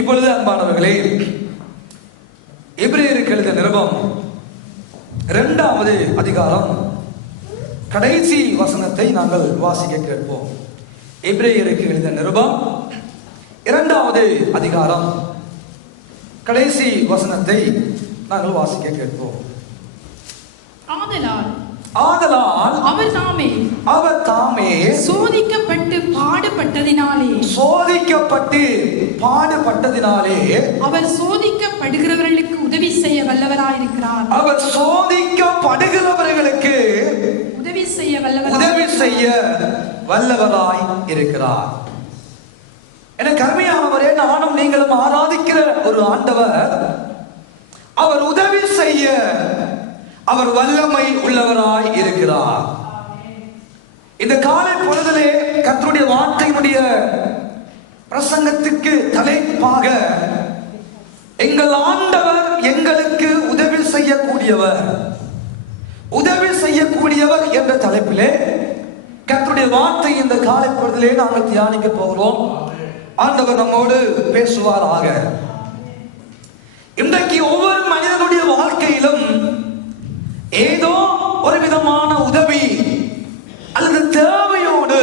இப்பொழுது அன்பானவர்களே, எபிரேயருக்கு எழுதிய நிருபம் 2வது அதிகாரம் கடைசி வசனத்தை நாங்கள் வாசிக்க கேட்போம். எபிரேயருக்கு எழுதிய நிருபம் 2வது அதிகாரம் கடைசி வசனத்தை நாங்கள் வாசிக்க கேட்போம். ஆதலால் அவர் தாமே சோதிக்கப்பட்டு பாடுபட்டதினாலே அவர் சோதிக்கப்படுகிறவர்களுக்கு உதவி செய்ய வல்லவராயிருக்கிறார். அவர் சோதிக்கப்படுகிறவர்களுக்கு உதவி செய்ய வல்லவராய் இருக்கிறார். எனக்கு அருமையானவரே, நானும் நீங்களும் ஆராதிக்கிற ஒரு ஆண்டவர், அவர் உதவி செய்ய அவர் வல்லமை உள்ளவராய் இருக்கிறார். இந்த காலை பொழுதிலே கர்த்தருடைய வார்த்தையினுடைய பிரசங்கத்துக்கு தலைப்பாக எங்கள் ஆண்டவர் எங்களுக்கு உதவி செய்யக்கூடியவர் என்ற தலைப்பிலே கர்த்தருடைய வார்த்தை இந்த காலை பொழுதிலே நாங்கள் தியானிக்க போகிறோம். ஆண்டவர் நம்மோடு பேசுவாராக. இன்றைக்கு ஒவ்வொரு மனிதனுடைய வாழ்க்கையிலும் ஏதோ ஒரு விதமான உதவி அல்லது தேவையோடு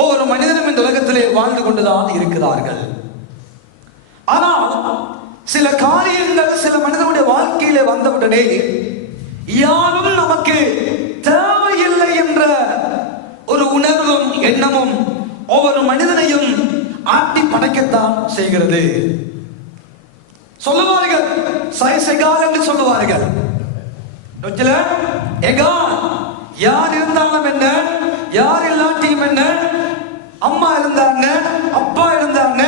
ஒவ்வொரு மனிதனும் இந்த உலகத்திலே வாழ்ந்து கொண்டுதான் இருக்கிறார்கள். ஆனால் சில காரியங்கள் சில மனிதனுடைய வாழ்க்கையிலே வந்தவுடனே யாரும் நமக்கு தேவையில்லை என்ற ஒரு உணர்வும் எண்ணமும் ஒவ்வொரு மனிதனையும் ஆட்டி படைக்கத்தான் செய்கிறது. சொல்லுவார்கள் சைசைகால் என்று சொல்லுவார்கள். யார் இருந்தாலும் என்ன, யார் இல்லாட்டியும் என்ன, அம்மா இருந்தாங்க, அப்பா இருந்தாங்க,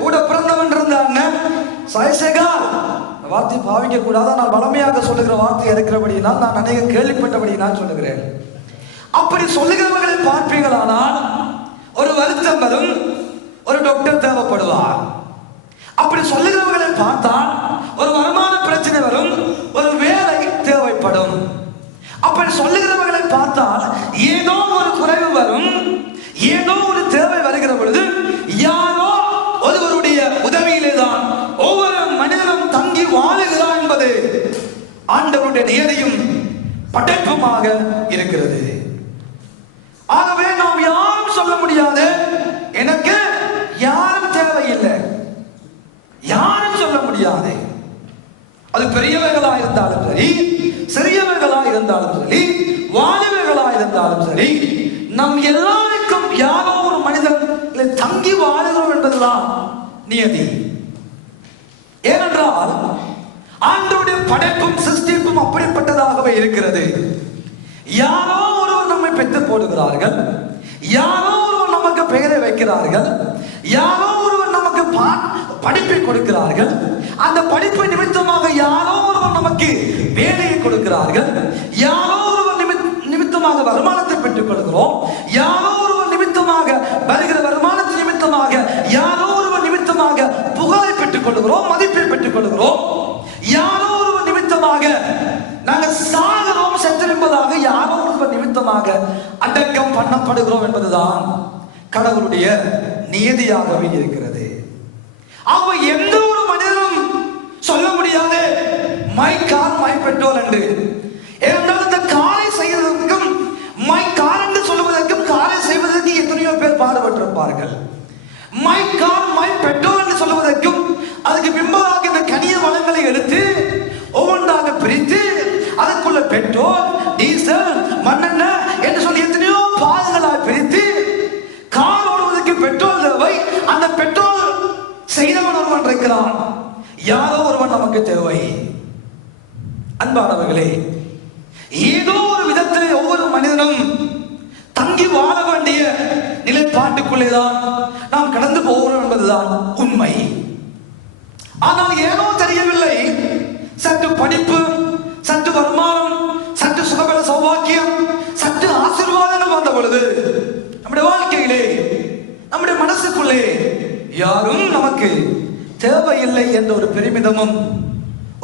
கூட பிறந்தவன் இருந்தாங்க, சைசைகால் வார்த்தை பாவிக்க கூடாது. நான் வளமையாக சொல்லுகிற வார்த்தை இருக்கிறபடியினால் நான் அநேக கேள்விப்பட்டபடியினால் சொல்லுகிறேன். அப்படி சொல்லுகிறவர்களை பார்ப்பீர்களானால் ஒரு வருத்தம் வரும், ஒரு டாக்டர் தேவைப்படுவார். அப்படி சொல்லுகிறவர்களை பார்த்தால் ஒரு வருமான பிரச்சனை வரும், ஒரு வேலை தேவைப்படும். அப்படி சொல்லுகிறவர்களை பார்த்தால் ஏதோ ஒரு குறைவு வரும், ஏதோ ஒரு தேவை வருகிற பொழுது யாரோ ஒருவருடைய உதவியிலே தான் ஒவ்வொரு மனிதனும் தங்கி வாழுகிறார் என்பது ஆண்டவருடைய நியதியும் படைப்புமாக இருக்கிறது. ஆகவே நாம் யாரும் சொல்ல முடியாது எனக்கு யாரும் தேவையில்லை, யாரும் சொல்ல முடியாது. அது பெரியவர்களா இருந்தாலும் சரி, சிறியவர்களா இருந்தாலும் சரி, வாலிபர்களா இருந்தாலும் சரி, நம் எல்லாருக்கும் யாரோ ஒரு மனிதன் தங்கி வாழுகிறோம் என்பதுதான் நியதி. ஏனென்றால் ஆண்டவருடைய படைப்பும் சிருஷ்டிப்பும் அப்படிப்பட்டதாகவே இருக்கிறது. யாரோ ஒருவர் நம்மை பெற்று போடுகிறார்கள், யாரோ ஒருவர் நமக்கு பெயரை வைக்கிறார்கள், யாரோ ஒருவர் நமக்கு படிப்பை கொடுக்கிறார்கள், அந்த படிப்பு நிமித்தமாக யாரோ ஒருவர் நமக்கு வேலையை கொடுக்கிறார்கள், யாரோ ஒருவர் நிமித்தமாக வருமானத்தை பெற்றுக் கொள்கிறோம், யாரோ ஒருவர் நிமித்தமாக வருகிற வருமானத்தின் நிமித்தமாக யாரோ ஒருவர் நிமித்தமாக புகழை பெற்றுக் கொள்கிறோம், மதிப்பை பெற்றுக் கொள்கிறோம், யாரோ ஒருவர் நிமித்தமாக நாங்கள் சாகிறோம், செத்திருப்பதாக யாரோ ஒருவர் நிமித்தமாக அடக்கம் பண்ணப்படுகிறோம் என்பதுதான் கடவுளுடைய நியதியாகவே இருக்கிறது. அவ எந்த ஒரு மனிதனும் சொல்ல முடியாது மை கார் மை பெட்ரோல் என்று. ஏனென்றால் இந்த காரை செய்வதற்கும் மை கார் என்று சொல்லுவதற்கும் காரை செய்வதற்கு எத்தனையோ பேர் பாடுபட்டிருப்பார்கள். மை கார் மை பெட்ரோல் என்று சொல்லுவதற்கும் அதுக்கு பின்பதாக இந்த கனிய வளங்களை எடுத்து ஒவ்வொன்றாக பிரித்து அதுக்குள்ள பெட்ரோல், டீசல், மண்ணெண்ணெய் என்று சொல்லி எத்தனையோ பாகங்களாக பிரித்து கார் ஓடுவதற்கு பெட்ரோல் தேவை. அந்த பெட்ரோல் செய்தவன் ஒருவன் இருக்கிறான், யாரோ ஒருவன் நமக்கு தேவை. அன்பானவர்களே, ஏதோ ஒரு விதத்தில் ஒவ்வொரு மனிதனும் தங்கி வாழ வேண்டிய நிலைப்பாட்டுக்குள்ளேதான் நாம் கடந்து போகிறோம் என்பதுதான் உண்மை. ஆனால் ஏனோ தெரியவில்லை, சற்று படிப்பு, சற்று வருமானம், சற்று சுகபல சௌபாக்கியம், சற்று ஆசீர்வாதங்கள் வந்த பொழுது நம்முடைய வாழ்க்கையிலே, நம்முடைய மனசுக்குள்ளே யாரும் நமக்கு தேவையில்லை என்ற ஒரு பெருமிதமும்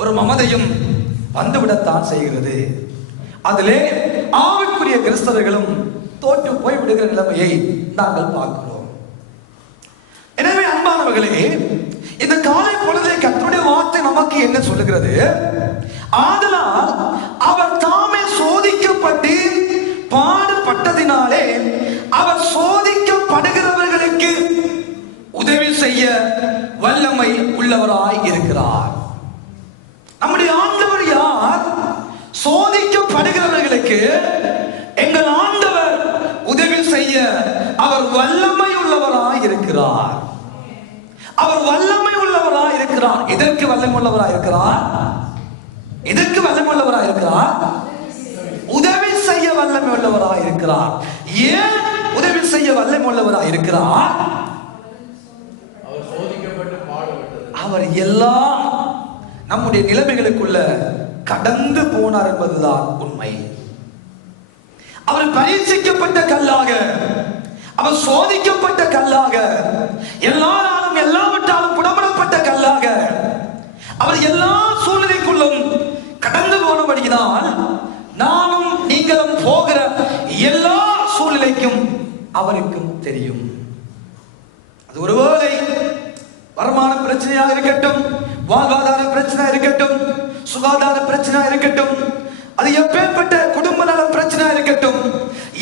ஒரு மமதையும் வந்துவிடத்தான் செய்கிறது. அதிலே ஆவிக்குரிய கிறிஸ்தவர்களும் தோற்று போய்விடுகிற நிலைமையை நாங்கள் பார்க்கிறோம். எனவே அன்பானவர்களே, இந்த காலை பொழுதே கர்த்தருடைய வார்த்தை நமக்கு என்ன சொல்லுகிறது? ஆதலால் அவர் தாமே சோதிக்கப்பட்டு பாடுபட்டதினாலே அவர் சோதிக்கப்படுகிறவர்களுக்கு உதவி செய்ய வல்லமை உள்ளவராய் இருக்கிறார். நம்முடைய ஆண்டவர் யார்? சோதிக்கப்படுகிறவர்களுக்கு எங்கள் ஆண்டவர் உதவி செய்ய அவர் வல்லமை உள்ளவராய் இருக்கிறார். அவர் வல்லமை உள்ளவராய் இருக்கிறார். எதற்கு வல்லமை உள்ளவராய் இருக்கிறார்? எதற்கு வல்லமை உள்ளவராய் இருக்கிறார்? உதவி செய்ய வல்லமை உள்ளவராய் இருக்கிறார். ஏன் உதவி செய்ய வல்லமை உள்ளவராய் இருக்கிறார்? அவர் எல்லா நம்முடைய நிலைமைகளுக்குள்ள கடந்து போனார் என்பதுதான் உண்மை. அவர் பரீட்சிக்கப்பட்ட கல்லாக, அவர் சோதிக்கப்பட்ட கல்லாக, எல்லாராலும் எல்லாவற்றாலும் புடமிடப்பட்ட கல்லாக அவர் எல்லா சூழ்நிலைக்குள்ளும் கடந்து போனபடியினால் நானும் நீங்களும் போகிற எல்லா சூழ்நிலைக்கும் அவருக்கும் தெரியும். அது ஒருவேளை வருமான பிரச்சனையாக இருக்கட்டும், வாழ்வாதார பிரச்சனை இருக்கட்டும், சுகாதார பிரச்சனை இருக்கட்டும், அது எப்பேற்பட்ட குடும்ப நல பிரச்சனை இருக்கட்டும்,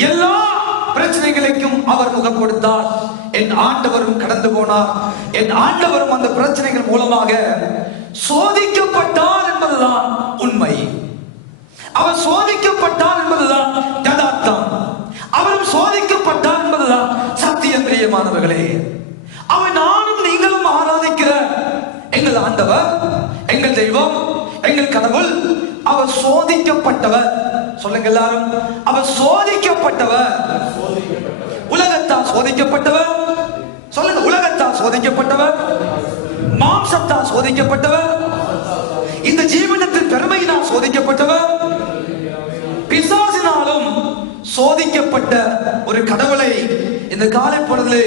எல்லா பிரச்சனைகளுக்கும் அவர் முகம் கொடுத்தார். என் ஆண்டவரும் கடந்து போனார். என் ஆண்டவரும் அந்த பிரச்சனைகள் மூலமாக சோதிக்கப்பட்டார் என்பதுதான் உண்மை. அவர் சோதிக்கப்பட்டார் என்பதுதான் யதார்த்தம். அவரும் சோதிக்கப்பட்டார் என்பதுதான் சத்தியம். பிரியமானவர்களே, அவர் நானும் நீங்களும் ஆராதிக்கிற எங்கள் ஆண்டவர், எங்கள் தெய்வம், எங்கள் கடவுள், அவர் சோதிக்கப்பட்டவர். சொல்லுங்க எல்லாரும், அவர் சோதிக்கப்பட்டவர். உலகத்தால் சோதிக்கப்பட்டவர். சொல்லுங்க, உலகத்தால் சோதிக்கப்பட்டவர், மாம்சத்தால் சோதிக்கப்பட்டவர், இந்த ஜீவனத்தின் பெருமையினால் சோதிக்கப்பட்டவர், பிசாசினாலும் சோதிக்கப்பட்ட ஒரு கடவுளை இந்த காலை பொழுதிலே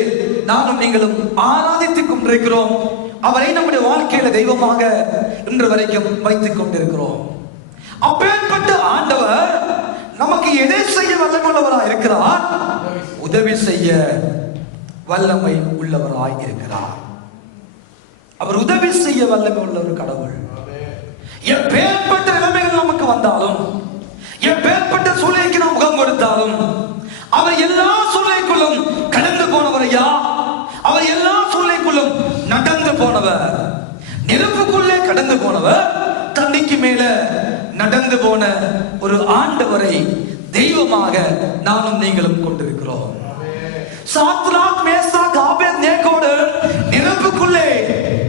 நானும் நீங்களும் ஆராதித்துக் கொண்டிருக்கிறோம். அவரை நம்முடைய வாழ்க்கையில தெய்வமாக இன்று வரைக்கும் வைத்துக் கொண்டிருக்கிறோம். அப்பேற்பட்ட ஆண்டவர் நமக்கு எதை செய்ய வல்லமையுள்ளவராய் இருக்கிறார்? உதவி செய்ய வல்லமை உள்ளவராய் இருக்கிறார். அவர் உதவி செய்ய வல்லமை உள்ள ஒரு கடவுள். எப்பேற்பட்ட நிலைமைகள் நமக்கு வந்தாலும், எப்பேற்பட்ட சூழ்நிலைக்கு நாம் முகம் கொடுத்தாலும், அவர் எல்லா சூழ்நிலைக்குள்ளும் கடந்து போனவரையா, அவர் எல்லா சூழ்நிலைக்குள்ளும் நடந்து போனவர், நெருப்புக்குள்ளே கடந்து போனவர், தண்ணிக்கு மேல நடந்து போன ஒரு ஆண்டவரை தெய்வமாக நானும் நீங்களும் கொண்டிருக்கிறோம். சாத்ராக், மேசாக், ஆபேத்நேகோடு நெருப்புக்குள்ளே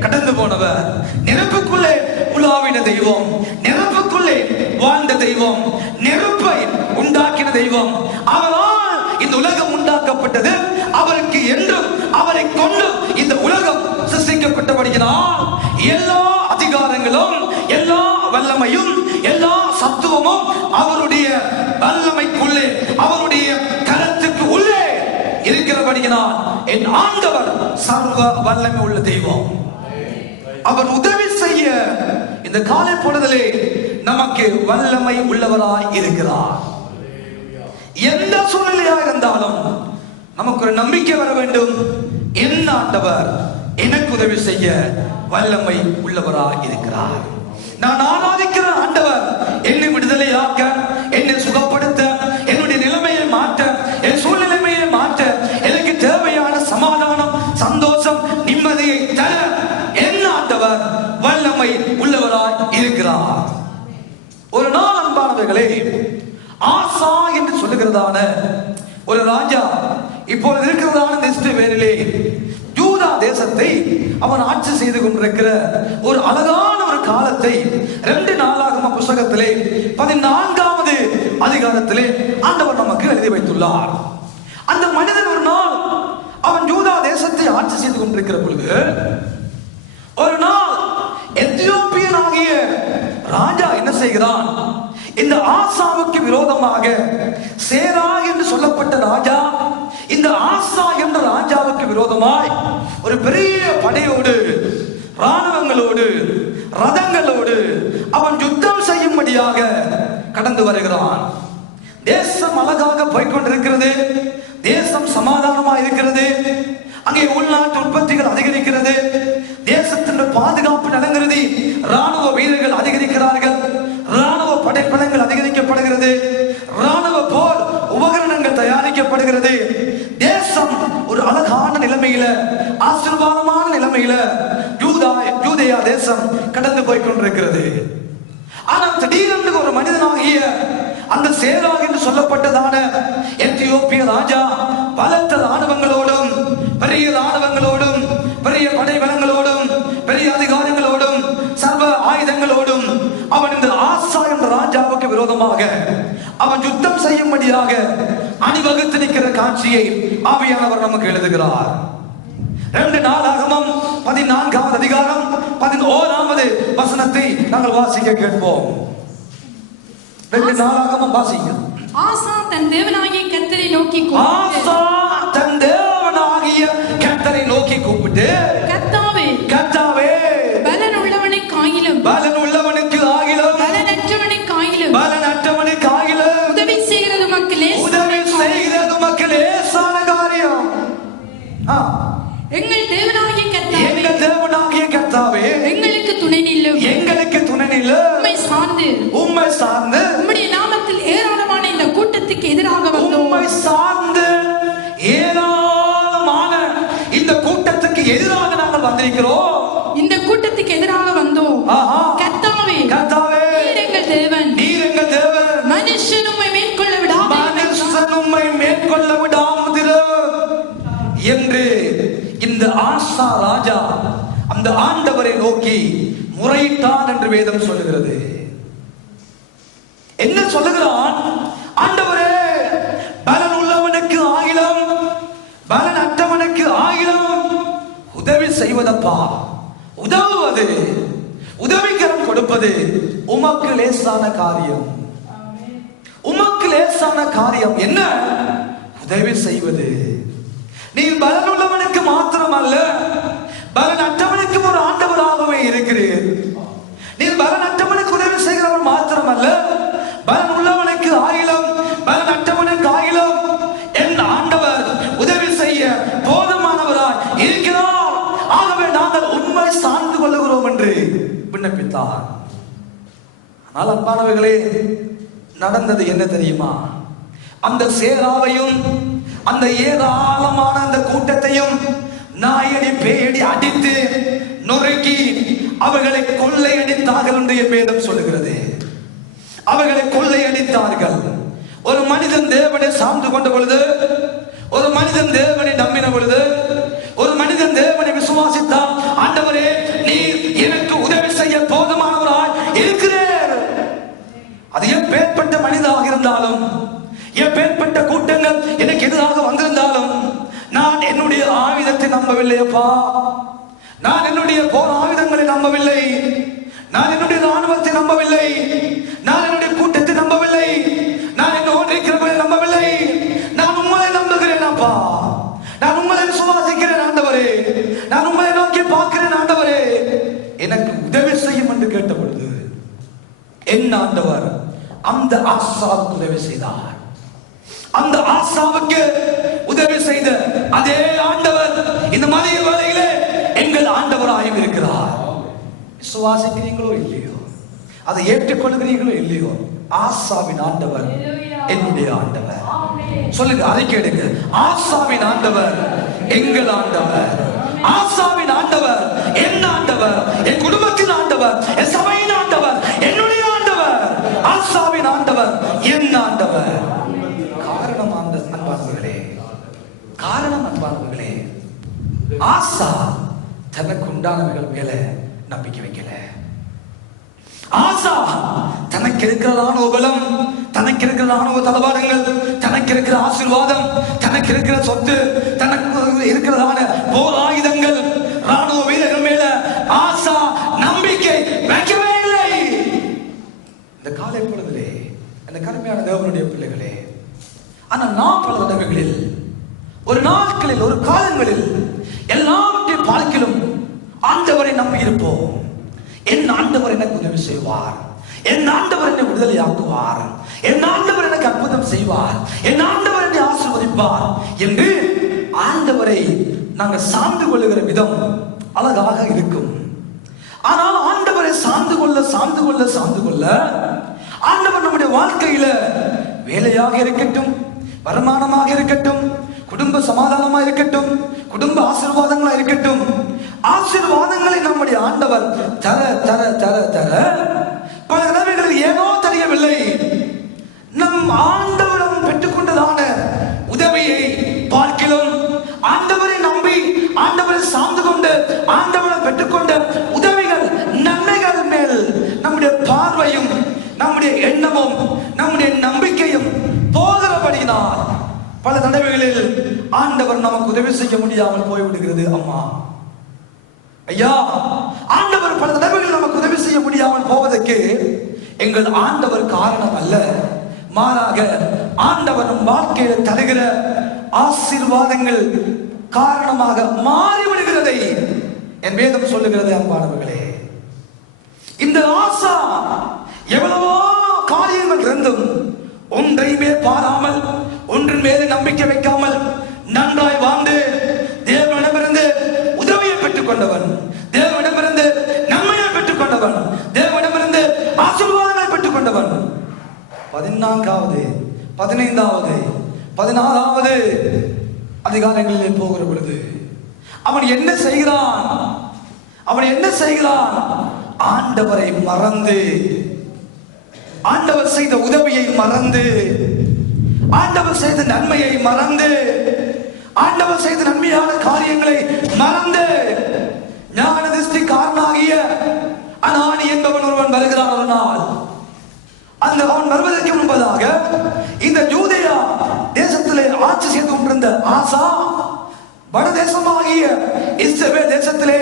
கடந்து போனவர், நெருப்புக்குள்ளே உலாவின தெய்வம், நெருப்புக்குள்ளே வாழ்ந்த தெய்வம், நெருப்பை உண்டாக்கின தெய்வம். அவரால் இந்த உலகம் உண்டாக்கப்பட்டது. அவருக்கு என்றும் அவரை கொண்டு இந்த உலகம் சிருஷ்டிக்கப்பட்டபடியினால் எல்லா அதிகாரங்களும், எல்லா வல்லமையும், எல்லா சத்துவமும் அவருடைய வல்லமைக்குள்ளே, அவருடைய கரத்துக்கு உள்ளே இருக்கிறபடியினால் என் ஆண்டவர் சர்வ வல்லமை உள்ள தெய்வம். அவர் உதவி செய்ய இந்த காலை பொழுதிலே நமக்கு வல்லமை உள்ளவராய் இருக்கிறார். எந்த சூழ்நிலையாக இருந்தாலும் நமக்கு ஒரு நம்பிக்கை வர வேண்டும். என் ஆண்டவர் எனக்கு உதவி செய்ய வல்லமை உள்ளவராய் இருக்கிறார். நான் ஆராதிக்கிற ஆண்டவர் என்னை விடுதலையாக்க, என்னை சுகப்படுத்த, என்னுடைய நிலைமையை மாற்ற, என் சூழ்நிலைமையை மாற்ற, எனக்கு தேவையான சமாதானம், சந்தோஷம், நிம்மதியை தர என் ஆண்டவர் வல்லமை உள்ளவராய் இருக்கிறார். ஒரு நாள் அன்பானவர்களே, ஆசா என்று சொல்லுகிறதான ஒரு ராஜா இப்பொழுது இருக்கிறதான இஸ்ரவேலிலே யூதா தேசத்தை அவன் ஆட்சி செய்து கொண்டிருக்கிற ஒரு அழகான ஒரு காலத்தை 2 நாளாகம புத்தகத்திலே 14வது அதிகாரத்திலே ஆண்டவர் நமக்கு எழுதி வைத்துள்ளார். அந்த மனிதன் ஒரு நாள் அவன் யூதா தேசத்தை ஆட்சி செய்து கொண்டிருக்கிற பொழுது ஒரு நாள் எத்தியோப்பியன் ஆகிய ராஜா என்ன செய்கிறான்? இந்த ஆசாவுக்கு விரோதமாக சேரா என்று சொல்லப்பட்ட ராஜா இந்த ஆசா என்ற ராஜாவுக்கு விரோதமாய் ஒரு பெரிய படையோடு, ராணுவங்களோடு, ரதங்களோடு அவன் யுத்தம் செய்யும்படியாக கடந்து வருகிறான். தேசம் அழகாக போய்கொண்டிருக்கிறது. தேசம் சமாதானமாக இருக்கிறது. அங்கே உள்நாட்டு உற்பத்திகள் அதிகரிக்கிறது. தேசத்தின் எங்களுடைய பாதுகாப்பு நலங்கிறது. ராணுவ வீரர்கள் அதிகரிக்கிறார்கள், ராணுவ படைப்பலங்கள் அதிகரிக்கப்படுகிறது, ராணுவ போர் உபகரணங்கள் தயாரிக்கப்படுகிறது. தேசம் ஒரு அழகான நிலைமையில, ஆசீர்வாதமான நிலைமையில யூதேயா தேசம் கடந்து போய் கொண்டிருக்கிறது. ஆனால் திடீரென்று ஒரு மனிதனாகிய அந்த சேராக் என்று சொல்லப்பட்டதான எத்தியோப்பிய ராஜா பலத்த ராணுவங்களோடும் பெரிய ராணுவங்களோடும் பெரிய படைபலங்களோடும் பெரிய அதிகாரங்களோடும் சர்வ ஆயுதங்களோடும் அவன் இந்த ஆசா என்ற ராஜாவுக்கு விரோதமாக அவன் யுத்தம் செய்யும்படியாக அணிவகுத்து நிற்கிற காட்சியை ஆவியானவர் நமக்கு எழுதுகிறார். 2 நாளாகமம் 14வது அதிகாரம் 11வது வசனத்தை நாங்கள் வாசிக்க கேட்போம். 2 நாளாகமம் வாசிங்க. ஆசா தன் தேவனாகிய கர்த்தரை நோக்கி ஆசா தன் தேவனாகிய கர்த்தரை நோக்கி கூப்பிட்டு, கர்த்தாவே கர்த்தாவே பலன் உள்ளவனுக்கு ஆகிலும் பலன் உள்ளவனுக்கு ஆகிலும் பலனற்றவனுக்கு ஆகிலும் பலனற்றவனுக்கு ஆகிலும் உதவி செய்கிறது மக்களே, உதவி செய்கிறது மக்களே லேசான காரியம். எங்கள் தேவனாகிய கர்த்தாவே, எங்கள் தேவனாகிய கர்த்தாவே எங்களுக்கு துணை நில்லும், எங்களுக்கு துணை நில்லும். உம்மை சார்ந்து உம்முடைய நாமத்தில் ஏராளமான இந்த கூட்டத்துக்கு எதிராக வந்தோம். உம்மை சார்ந்து ஏராளமான இந்த கூட்டத்துக்கு எதிராக நாங்கள் வந்திருக்கிறோம். இந்த கூட்டத்துக்கு எதிராக வந்தோம். கர்த்தாவே, கர்த்தாவே நீர் எங்கள் தேவன், நீர் எங்கள் தேவன். மனுஷன் உம்மை மேற்கொள்ள விடாமல், மனுஷன் உம்மை மேற்கொள்ள விடாமல் என்று இந்த ஆசா ராஜா அந்த ஆண்டவரை நோக்கி முறையிட்டான் என்று வேதம் சொல்லுகிறது. என்ன சொல்லுகிறான்? ஆண்டவரே, பலன் உள்ளவனுக்கு ஆகிலும் பலன் அற்றவனுக்கு ஆகிலும் உதவி செய்வதப்பா, உதவுவது, உதவிக்கரம் கொடுப்பது உமக்கு லேசான காரியம். உமக்கு லேசான காரியம் என்ன? உதவி செய்வது. நீ பலன் உள்ளவனுக்கு மாத்திரம் அல்ல, பலன் அற்றவனுக்கு ஒரு ஆண்டவராகவே இருக்கிறீர். நீ பலன் அற்றவனுக்கு உதவி செய்கிறவர் மாத்திரம் அல்ல, பலன் உள்ளவனுக்கு ஆகிலும் பலன் அற்றவனுக்கு ஆகிலும் என் ஆண்டவர் உதவி செய்ய போதுமானவராய் இருக்கிறார். ஆகவே நாங்கள் உண்மை சார்ந்து கொள்ளுகிறோம் என்று விண்ணப்பித்தார். ஆனால் அன்பானவர்களே, நடந்தது என்ன தெரியுமா? அந்த சேராவையும் அந்த ஏராளமான அந்த கூட்டத்தையும் நாயடி பேயடி அடித்து நொறுக்கி அவர்களை கொள்ளையடித்தார்கள் என்று வேதம் சொல்லுகிறது. அவர்களை கொள்ளையடித்தார்கள். ஒரு மனிதன் தேவனை சார்ந்து கொண்ட பொழுது, ஒரு மனிதன் தேவனை நம்பின பொழுது, ஒரு மனிதன் தேவனை விசுவாசித்தால், ஆண்டவரே நீர் எனக்கு உதவி செய்ய போதுமானவராய் இருக்கிறார். அது எப்பேற்பட்ட மனிதனாக இருந்தாலும், எப்பேற்பட்ட கூட்டங்கள் எனக்கு எதிராக வந்திருந்தாலும், நான் என்னுடைய ஆயுதத்தை நம்பவில்லையப்பா, நான் என்னுடைய போர் ஆயுதங்களை நம்பவில்லை, நான் என்னுடைய ராணுவத்தை நம்பவில்லை, நான் என்னுடைய கூட்டத்தை நம்பவில்லை, நான் என்னோடு இருக்கிறவர்களை நம்பவில்லை, நான் உங்களை நம்புகிறேன் அப்பா, நான் உங்களை விசுவாசிக்கிறேன் ஆண்டவரே, நான் உங்களை நோக்கி பார்க்கிறேன் ஆண்டவரே, எனக்கு உதவி செய்யும் என்று கேட்ட பொழுது என் ஆண்டவர் அந்த ஆசாவுக்கு உதவி செய்தார். அந்த ஆசாவுக்கு உதவி செய்த அதே ஆண்டவர் இந்த மதிய வேளையிலே எங்கள் ஆண்டவராயும் இருக்கிறார். விசுவாசிக்கிறீங்களோ இல்லையோ, அதை ஏற்றுக்கொள்கிறீர்களோ இல்லையோ, ஆசாவின் ஆண்டவர் என்னுடைய ஆண்டவர். சொல்லுங்க, அதை கேளுங்க. ஆசாவின் ஆண்டவர் எங்கள் ஆண்டவர். ஆசாவின் ஆண்டவர் என் ஆண்டவர், என் குடும்பத்தின் ஆண்டவர், என் சபையின் ஆண்டவர், என்னுடைய ஆண்டவர். ஆசாவின் ஆண்டவர் என் ஆண்டவர். காரணம் அன்பானவர்களே, காரணம் அன்பானவர்களே, ஆசா தனக்கு உண்டானவர்கள் மேல நம்பிக்கை வைக்கல. ஆசா தனக்கு இருக்கிற ராணுவ பலம், தனக்கு இருக்கிற ராணுவ தளவாடங்கள், தனக்கு இருக்கிற ஆசீர்வாதம், தனக்கு இருக்கிற சொத்து, தனக்கு இருக்கிறதான போர் ஆயுதங்கள், ராணுவ வீரர்கள் மேல ஆசா நம்பிக்கை வைக்கவே இல்லை. இந்த காலை பொழுதிலே அந்த கருமையான தேவனுடைய பிள்ளைகளே, ஆனால் நாம் பல தடவைகளில், ஒரு நாட்களில், ஒரு காலங்களில் எல்லாவற்றையும் பார்க்கிலும் ஆண்டவரை நம்பி இருப்போம். என் ஆண்டவர் எனக்கு உதவி செய்வார், என் ஆண்டவர் என்னை விடுதலையாக்குவார், என் ஆண்டவர் எனக்கு அற்புதம் செய்வார், என் ஆண்டவர் என்னை ஆசீர்வதிப்பார் என்று ஆண்டவரை நாங்கள் சார்ந்து கொள்ளுகிற விதம் அழகாக இருக்கும். ஆனால் ஆண்டவரை சார்ந்து கொள்ள சார்ந்து கொள்ள சார்ந்து கொள்ள ஆண்டவர் நம்முடைய வாழ்க்கையில வேலையாக இருக்கட்டும், வருமானமாக இருக்கட்டும், குடும்ப சமாதானமா இருக்கட்டும், குடும்ப ஆசீர்வாதங்களா இருக்கட்டும், ஆசீர்வாதங்களை நம்முடைய ஆண்டவர் தர தர தர தர பல தடவைகளில் ஏனோ தெரியவில்லை, நம் ஆண்டவரிடம் பெற்றுக்கொண்டதான உதவியை பார்க்கிலும் ஆண்டவரை நம்பி ஆண்டவரை சார்ந்து கொண்டு ஆண்டவரை பெற்றுக்கொண்ட உதவிகள் நன்மைகள் மேல் நம்முடைய பார்வையும் நம்முடைய எண்ணமும் நம்முடைய நம்பிக்கையும் போகிறபடினால் பல தடவைகளில் ஆண்டவர் நமக்கு உதவி செய்ய முடியாமல் போய்விடுகிறது. அம்மா ஐயா, ஆண்டவர் பல தடவைகளில் நமக்கு உதவி செய்ய முடியாமல் போவதற்கு எங்கள் ஆண்டவர் காரணம் அல்ல, மாறாக ஆண்டவர் நம் வாழ்க்கையில் தருகிற ஆசீர்வாதங்கள் காரணமாக மாறிவிடுகிறதை என் வேதம் சொல்லுகிறது. அன்பானவர்களே, இந்த ஆசா எவ்வளவோ காரியங்கள் இருந்தும் ஒன்றையுமே பாராமல், ஒன்றின் மேலே நம்பிக்கை வைக்காமல் நன்றாய் வாழ்ந்து தேவனிடமிருந்து உதவியை பெற்றுக் கொண்டவன், தேவனிடமிருந்து நன்மையை பெற்றுக் கொண்டவன், தேவனிடமிருந்து ஆசீர்வாதங்களை பெற்றுக் கொண்டவன் 14வது 15வது 16வது அதிகாரங்களிலே போகிற பொழுது அவன் என்ன செய்கிறான்? அவன் என்ன செய்கிறான்? ஆண்டவரை மறந்து, ஆண்டவர் செய்த உதவியை மறந்து, ஆண்டவர் செய்த நன்மையை மறந்து, ஆண்டவர் செய்த நன்மையான காரியங்களை மறந்து ஞான திருஷ்டிக்காரனாகிய அனானி என்பவன் ஒருவன் வருகிறான். ஒரு நாள் அந்த அவன் வருவதற்கு முன்பதாக இந்த யூதேயா தேசத்திலே ஆட்சி செய்து கொண்டிருந்த ஆசா வடதேசமாகிய இஸ்ரவேல் தேசத்திலே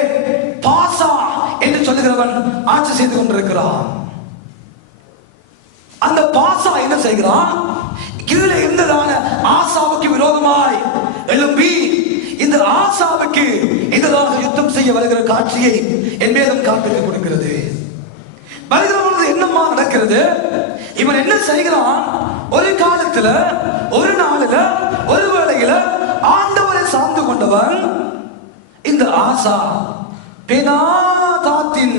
பாசா என்று சொல்லுகிறவன் ஆட்சி செய்து கொண்டிருக்கிறான். அந்த பாசா என்ன செய்கிறான்? கீழே இருந்ததான ஆசாவுக்கு விரோதமாய் எழும்பி இந்த ஆசாவுக்கு எதிராக யுத்தம் செய்ய வருகிற காட்சியை என் வேதம் காண்பித்துக் கொடுக்கிறது. வருகிற பொழுது என்னமா நடக்கிறது? இவன் என்ன செய்கிறான்? ஒரு காலத்துல, ஒரு நாளில, ஒரு வேளையில ஆண்டவரை சார்ந்து கொண்டவன் இந்த ஆசா பெனாதாத்தின்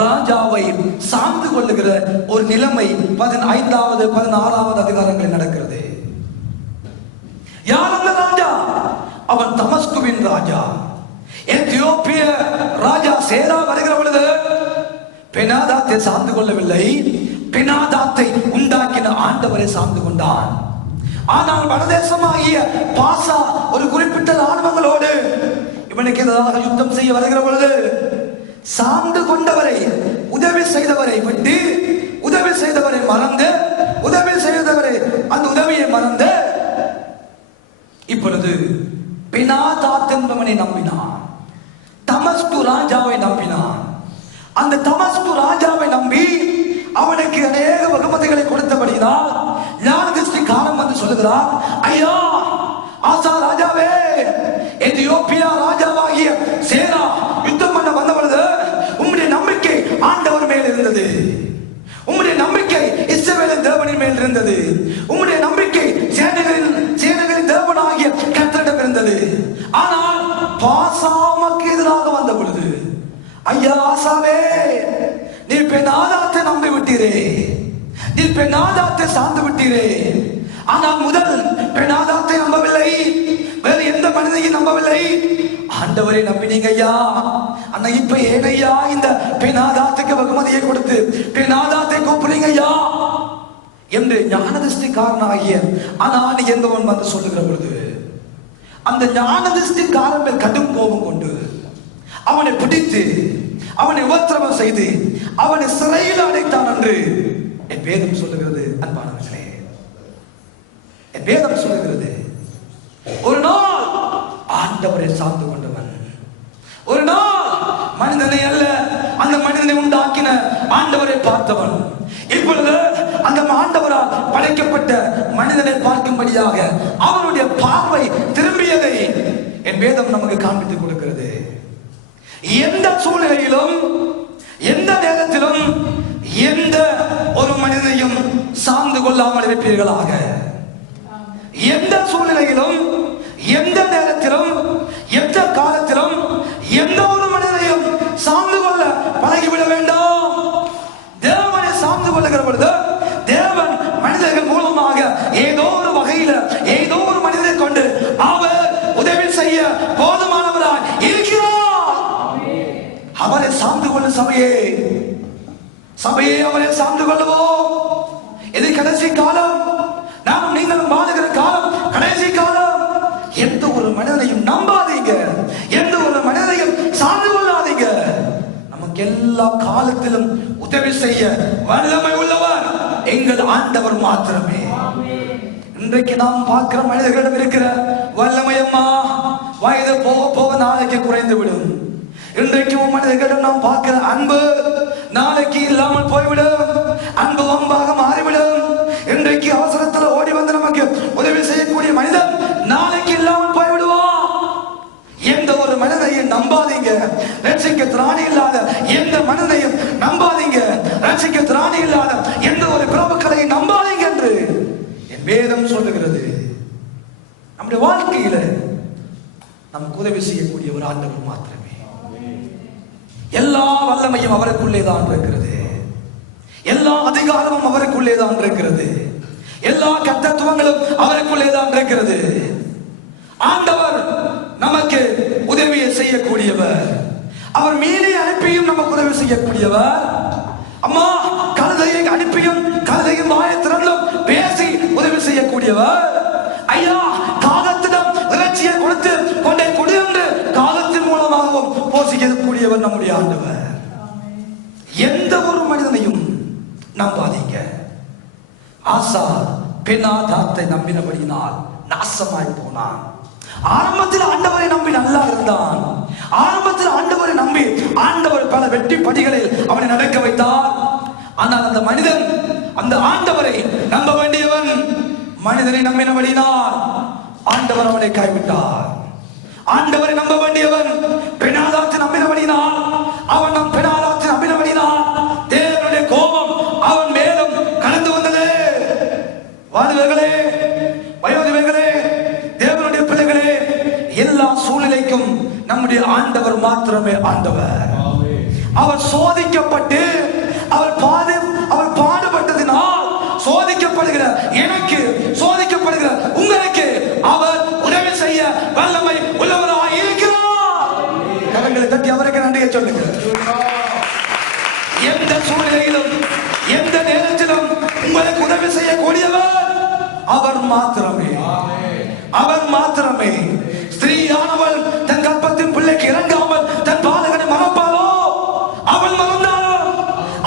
ராஜாவை சார்ந்து கொள்ளுகிற ஒரு நிலைமை 15வது 16வது அதிகாரங்களில் நடக்கிறது. யார் அந்த ராஜா? அவன் தமஸ்குவின் ராஜா. எத்தியோப்பிய ராஜா சேரா வருகிற பொழுது பெனாதாத்தை சார்ந்து கொள்ளவில்லை, பெனாதாத்தை உண்டாக்கின ஆண்டவரை சார்ந்து கொண்டான். ஆனால் வடதேசமாகிய பாசா ஒரு குறிப்பிட்ட ராணுவங்களோடு இவனுக்கு எதிராக யுத்தம் செய்ய வருகிற பொழுது சார்ந்து கொண்டவரை, உதவி செய்தவரை விட்டு, உதவி செய்தவரை மறந்து, உதவி செய்தவரை அந்த உதவியை மறந்து இப்பொழுது பெனாதாத் என்பவனை நம்பினான், தமஸ்கு ராஜாவை நம்பினான். அந்த தமஸ்கு ராஜாவை நம்பி அவனுக்கு அநேக வெகுமதிகளை கொடுத்தபடினால் ஞான திருஷ்டிக்காரன் வந்து சொல்லுகிறார், ஐயா ஆசா ராஜாவே, எத்தியோப்பியா ராஜாவாகிய சேரா யுத்தம் பண்ண வந்த பொழுது உம்முடைய நம்பிக்கை ஆண்டவர் மேல் இருந்தது, உம்முடைய நம்பிக்கை இஸ்ரவேலின் தேவனின் மேல் இருந்தது, உம்முடைய நம்பிக்கை சேனைகளின் தேவனாகிய கர்த்தரிடம் இருந்தது. ஆனால் பாசாவுக்கு எதிராக வந்த பொழுது, ஐயா ஆசாவே, நீ பெனாதாத்தை நம்பி விட்டீரே, நீ பெனாதாத்தை சார்ந்து விட்டீரே. ஆனால் முதல் பெனாதாத்தை நம்பவில்லை, வேறு எந்த மனிதனையும் நம்பவில்லை, ஆண்டவரை நம்பினீங்க ஐயா. ஆனா இப்ப ஏனையா இந்த பெனாதாத்துக்கு வெகுமதியை கொடுத்து பெனாதாத்தை கூப்பிடுறீங்க ஐயா என்று ஞானதிஷ்டிக்காரனாகிய அனானி என்பவன் வந்து சொல்லுகிற பொழுது அந்த ஞானதிஷ்டிக்காரன் மேல் கடும் கோபம் கொண்டு அவனை பிடித்து அவனை உபத்திரவம் செய்து அவனை சிறையில் அடைத்தான் என்று என் வேதம் சொல்லுகிறது. அன்பானவர்களே, என் வேதம் சொல்லுகிறது, ஒரு நாள் ஆண்டவரை சார்ந்து கொண்டவன், ஒரு நாள் மனிதனை அல்ல அந்த மனிதனை உண்டாக்கின ஆண்டவரை பார்த்தவன், இப்பொழுது அந்த ஆண்டவரால் படைக்கப்பட்ட மனிதனை பார்க்கும்படியாக அவனுடைய பார்வை திரும்பியதை என் வேதம் நமக்கு காண்பித்துக் கொடுக்கிறது. எந்த சூழ்நிலையிலும், எந்த நேரத்திலும், எந்த ஒரு மனிதனையும் சார்ந்து கொள்ளாமல் இருப்பீர்களாக. எந்த சூழ்நிலையிலும், எந்த நேரத்திலும், எந்த காலத்திலும் எந்த ஒரு மனிதனையும் சார்ந்து கொள்ள பல செய்ய போதுமானவராய் இருக்கிறார். அவரை சார்ந்து கொள்ளும் சபையே, சபையே அவரை சார்ந்து கொள்ளுவோம். இது கடைசி காலம், நாம் நீங்களும் வாழுகிற காலம் கடைசி காலம். எந்த ஒரு மனிதனையும் நம்பாதீங்க, எந்த ஒரு மனிதனையும் சார்ந்து கொள்ளாதீங்க. நமக்கு எல்லா காலத்திலும் உதவி செய்ய வல்லமை உள்ளவர் எங்கள் ஆண்டவர் மாத்திரமே. இன்றைக்கு நாம் பார்க்கிற மனிதர்களிடம் இருக்கிற வல்லமையம்மா வயது போக போக நாளைக்கு குறைந்து விடும். இன்றைக்கு மனிதர்களிடம் நாம் பார்க்கிற அன்பு நாளைக்கு இல்லாமல் போய்விடும். அன்பு வம்பாக மாறிவிடும். இன்றைக்கு அவசரத்தில் ஓடி வந்து நமக்கு உதவி செய்யக்கூடிய மனிதன் நாளைக்கு இல்லாமல் போய்விடுவான். எந்த ஒரு மனிதனையும் நம்பாதீங்க. ரட்சிக்க திராணி இல்லாத எந்த மனிதனையும் நம்பாதீங்க. ரட்சிக்க திராணி இல்லாத எந்த ஒரு பிரபுக்களையும் நம்பாதீங்க என்று என் வேதம் சொல்லுகிறது. நம்முடைய வாழ்க்கையில நமக்கு உதவி செய்யக்கூடிய ஒரு ஆண்டவர் மாத்திரமே. எல்லா வல்லமையும் அவருக்குள்ளே தான் இருக்கிறது. எல்லா அதிகாரமும் அவருக்குள்ளே தான் இருக்கிறது. எல்லா கர்த்தத்துவங்களும் அவருக்குள்ளே தான் இருக்கிறது. ஆண்டவர் நமக்கு உதவியை செய்யக்கூடியவர். அவர் மீறி அனுப்பியும் நமக்கு உதவி செய்யக்கூடியவர். அம்மா கழுதையை அனுப்பியும் கழுதையும் வாயை திறந்தும் பேசி உதவி செய்யக்கூடியவர். ஐயா காகத்திடம் இறைச்சியை கொடுத்து கொண்டே கொடு என்று காகத்தின் மூலமாகவும் போஷிக்கக்கூடியவர் நம்முடைய ஆண்டவர். எந்த ஒரு மனிதனையும் நம்பாதீங்க. ஆசா பெண்ணாதாத்தை நம்பினபடியினால் நாசமாய் போனான். ஆரம்பத்தில் ஆண்டவரை நம்பி நல்லா இருந்தான். ஆரம்பத்தில் ஆண்டவரை நம்பி ஆண்டவர் பல வெற்றி படிகளில் அவனை நடக்க வைத்தார். ஆனால் அந்த மனிதன் அந்த ஆண்டவரை நம்ப வேண்டியவன் மனிதனை நம்பினபடினால் ஆண்டவர் அவனை கைவிட்டார். ஆண்டவரை நம்ப வேண்டியவன் பெண்ணாதாத்தை நம்பினபடினால் அவன் நம் பெண்ணாதாத்தை நம்பினபடினால் தேவனுடைய கோபம் அவன் மேலும் கடந்து வந்தது. வாலிபர்களே, வயோதிபர்களே, தேவனுடைய பிள்ளைகளே, எல்லா சூழ்நிலைக்கும் நம்முடைய ஆண்டவர் மாத்திரமே ஆண்டவர். அவர் சோதிக்கப்பட்டு அவர் பாடுபட்டதினால் சோதிக்கப்படுகிற எனக்கு, சோதிக்கப்படுகிற உங்களுக்கு அவர் உதவி செய்ய வல்லமை உள்ளவராய் இருக்கிறார். கரங்களை தட்டி அவருக்கு நன்றியை சொல்லுங்க. எந்த சூழ்நிலையிலும் எந்த நேரத்திலும் உங்களுக்கு உதவி செய்யக்கூடியவர் அவர் மாத்திரமே, அவர் மாத்திரமே. ஸ்திரீயானவள் தன் கர்ப்பத்தின் பிள்ளைக்கு இறங்காமல் தன் பாலகனை மறப்பாளோ? அவள் மறந்தாலும்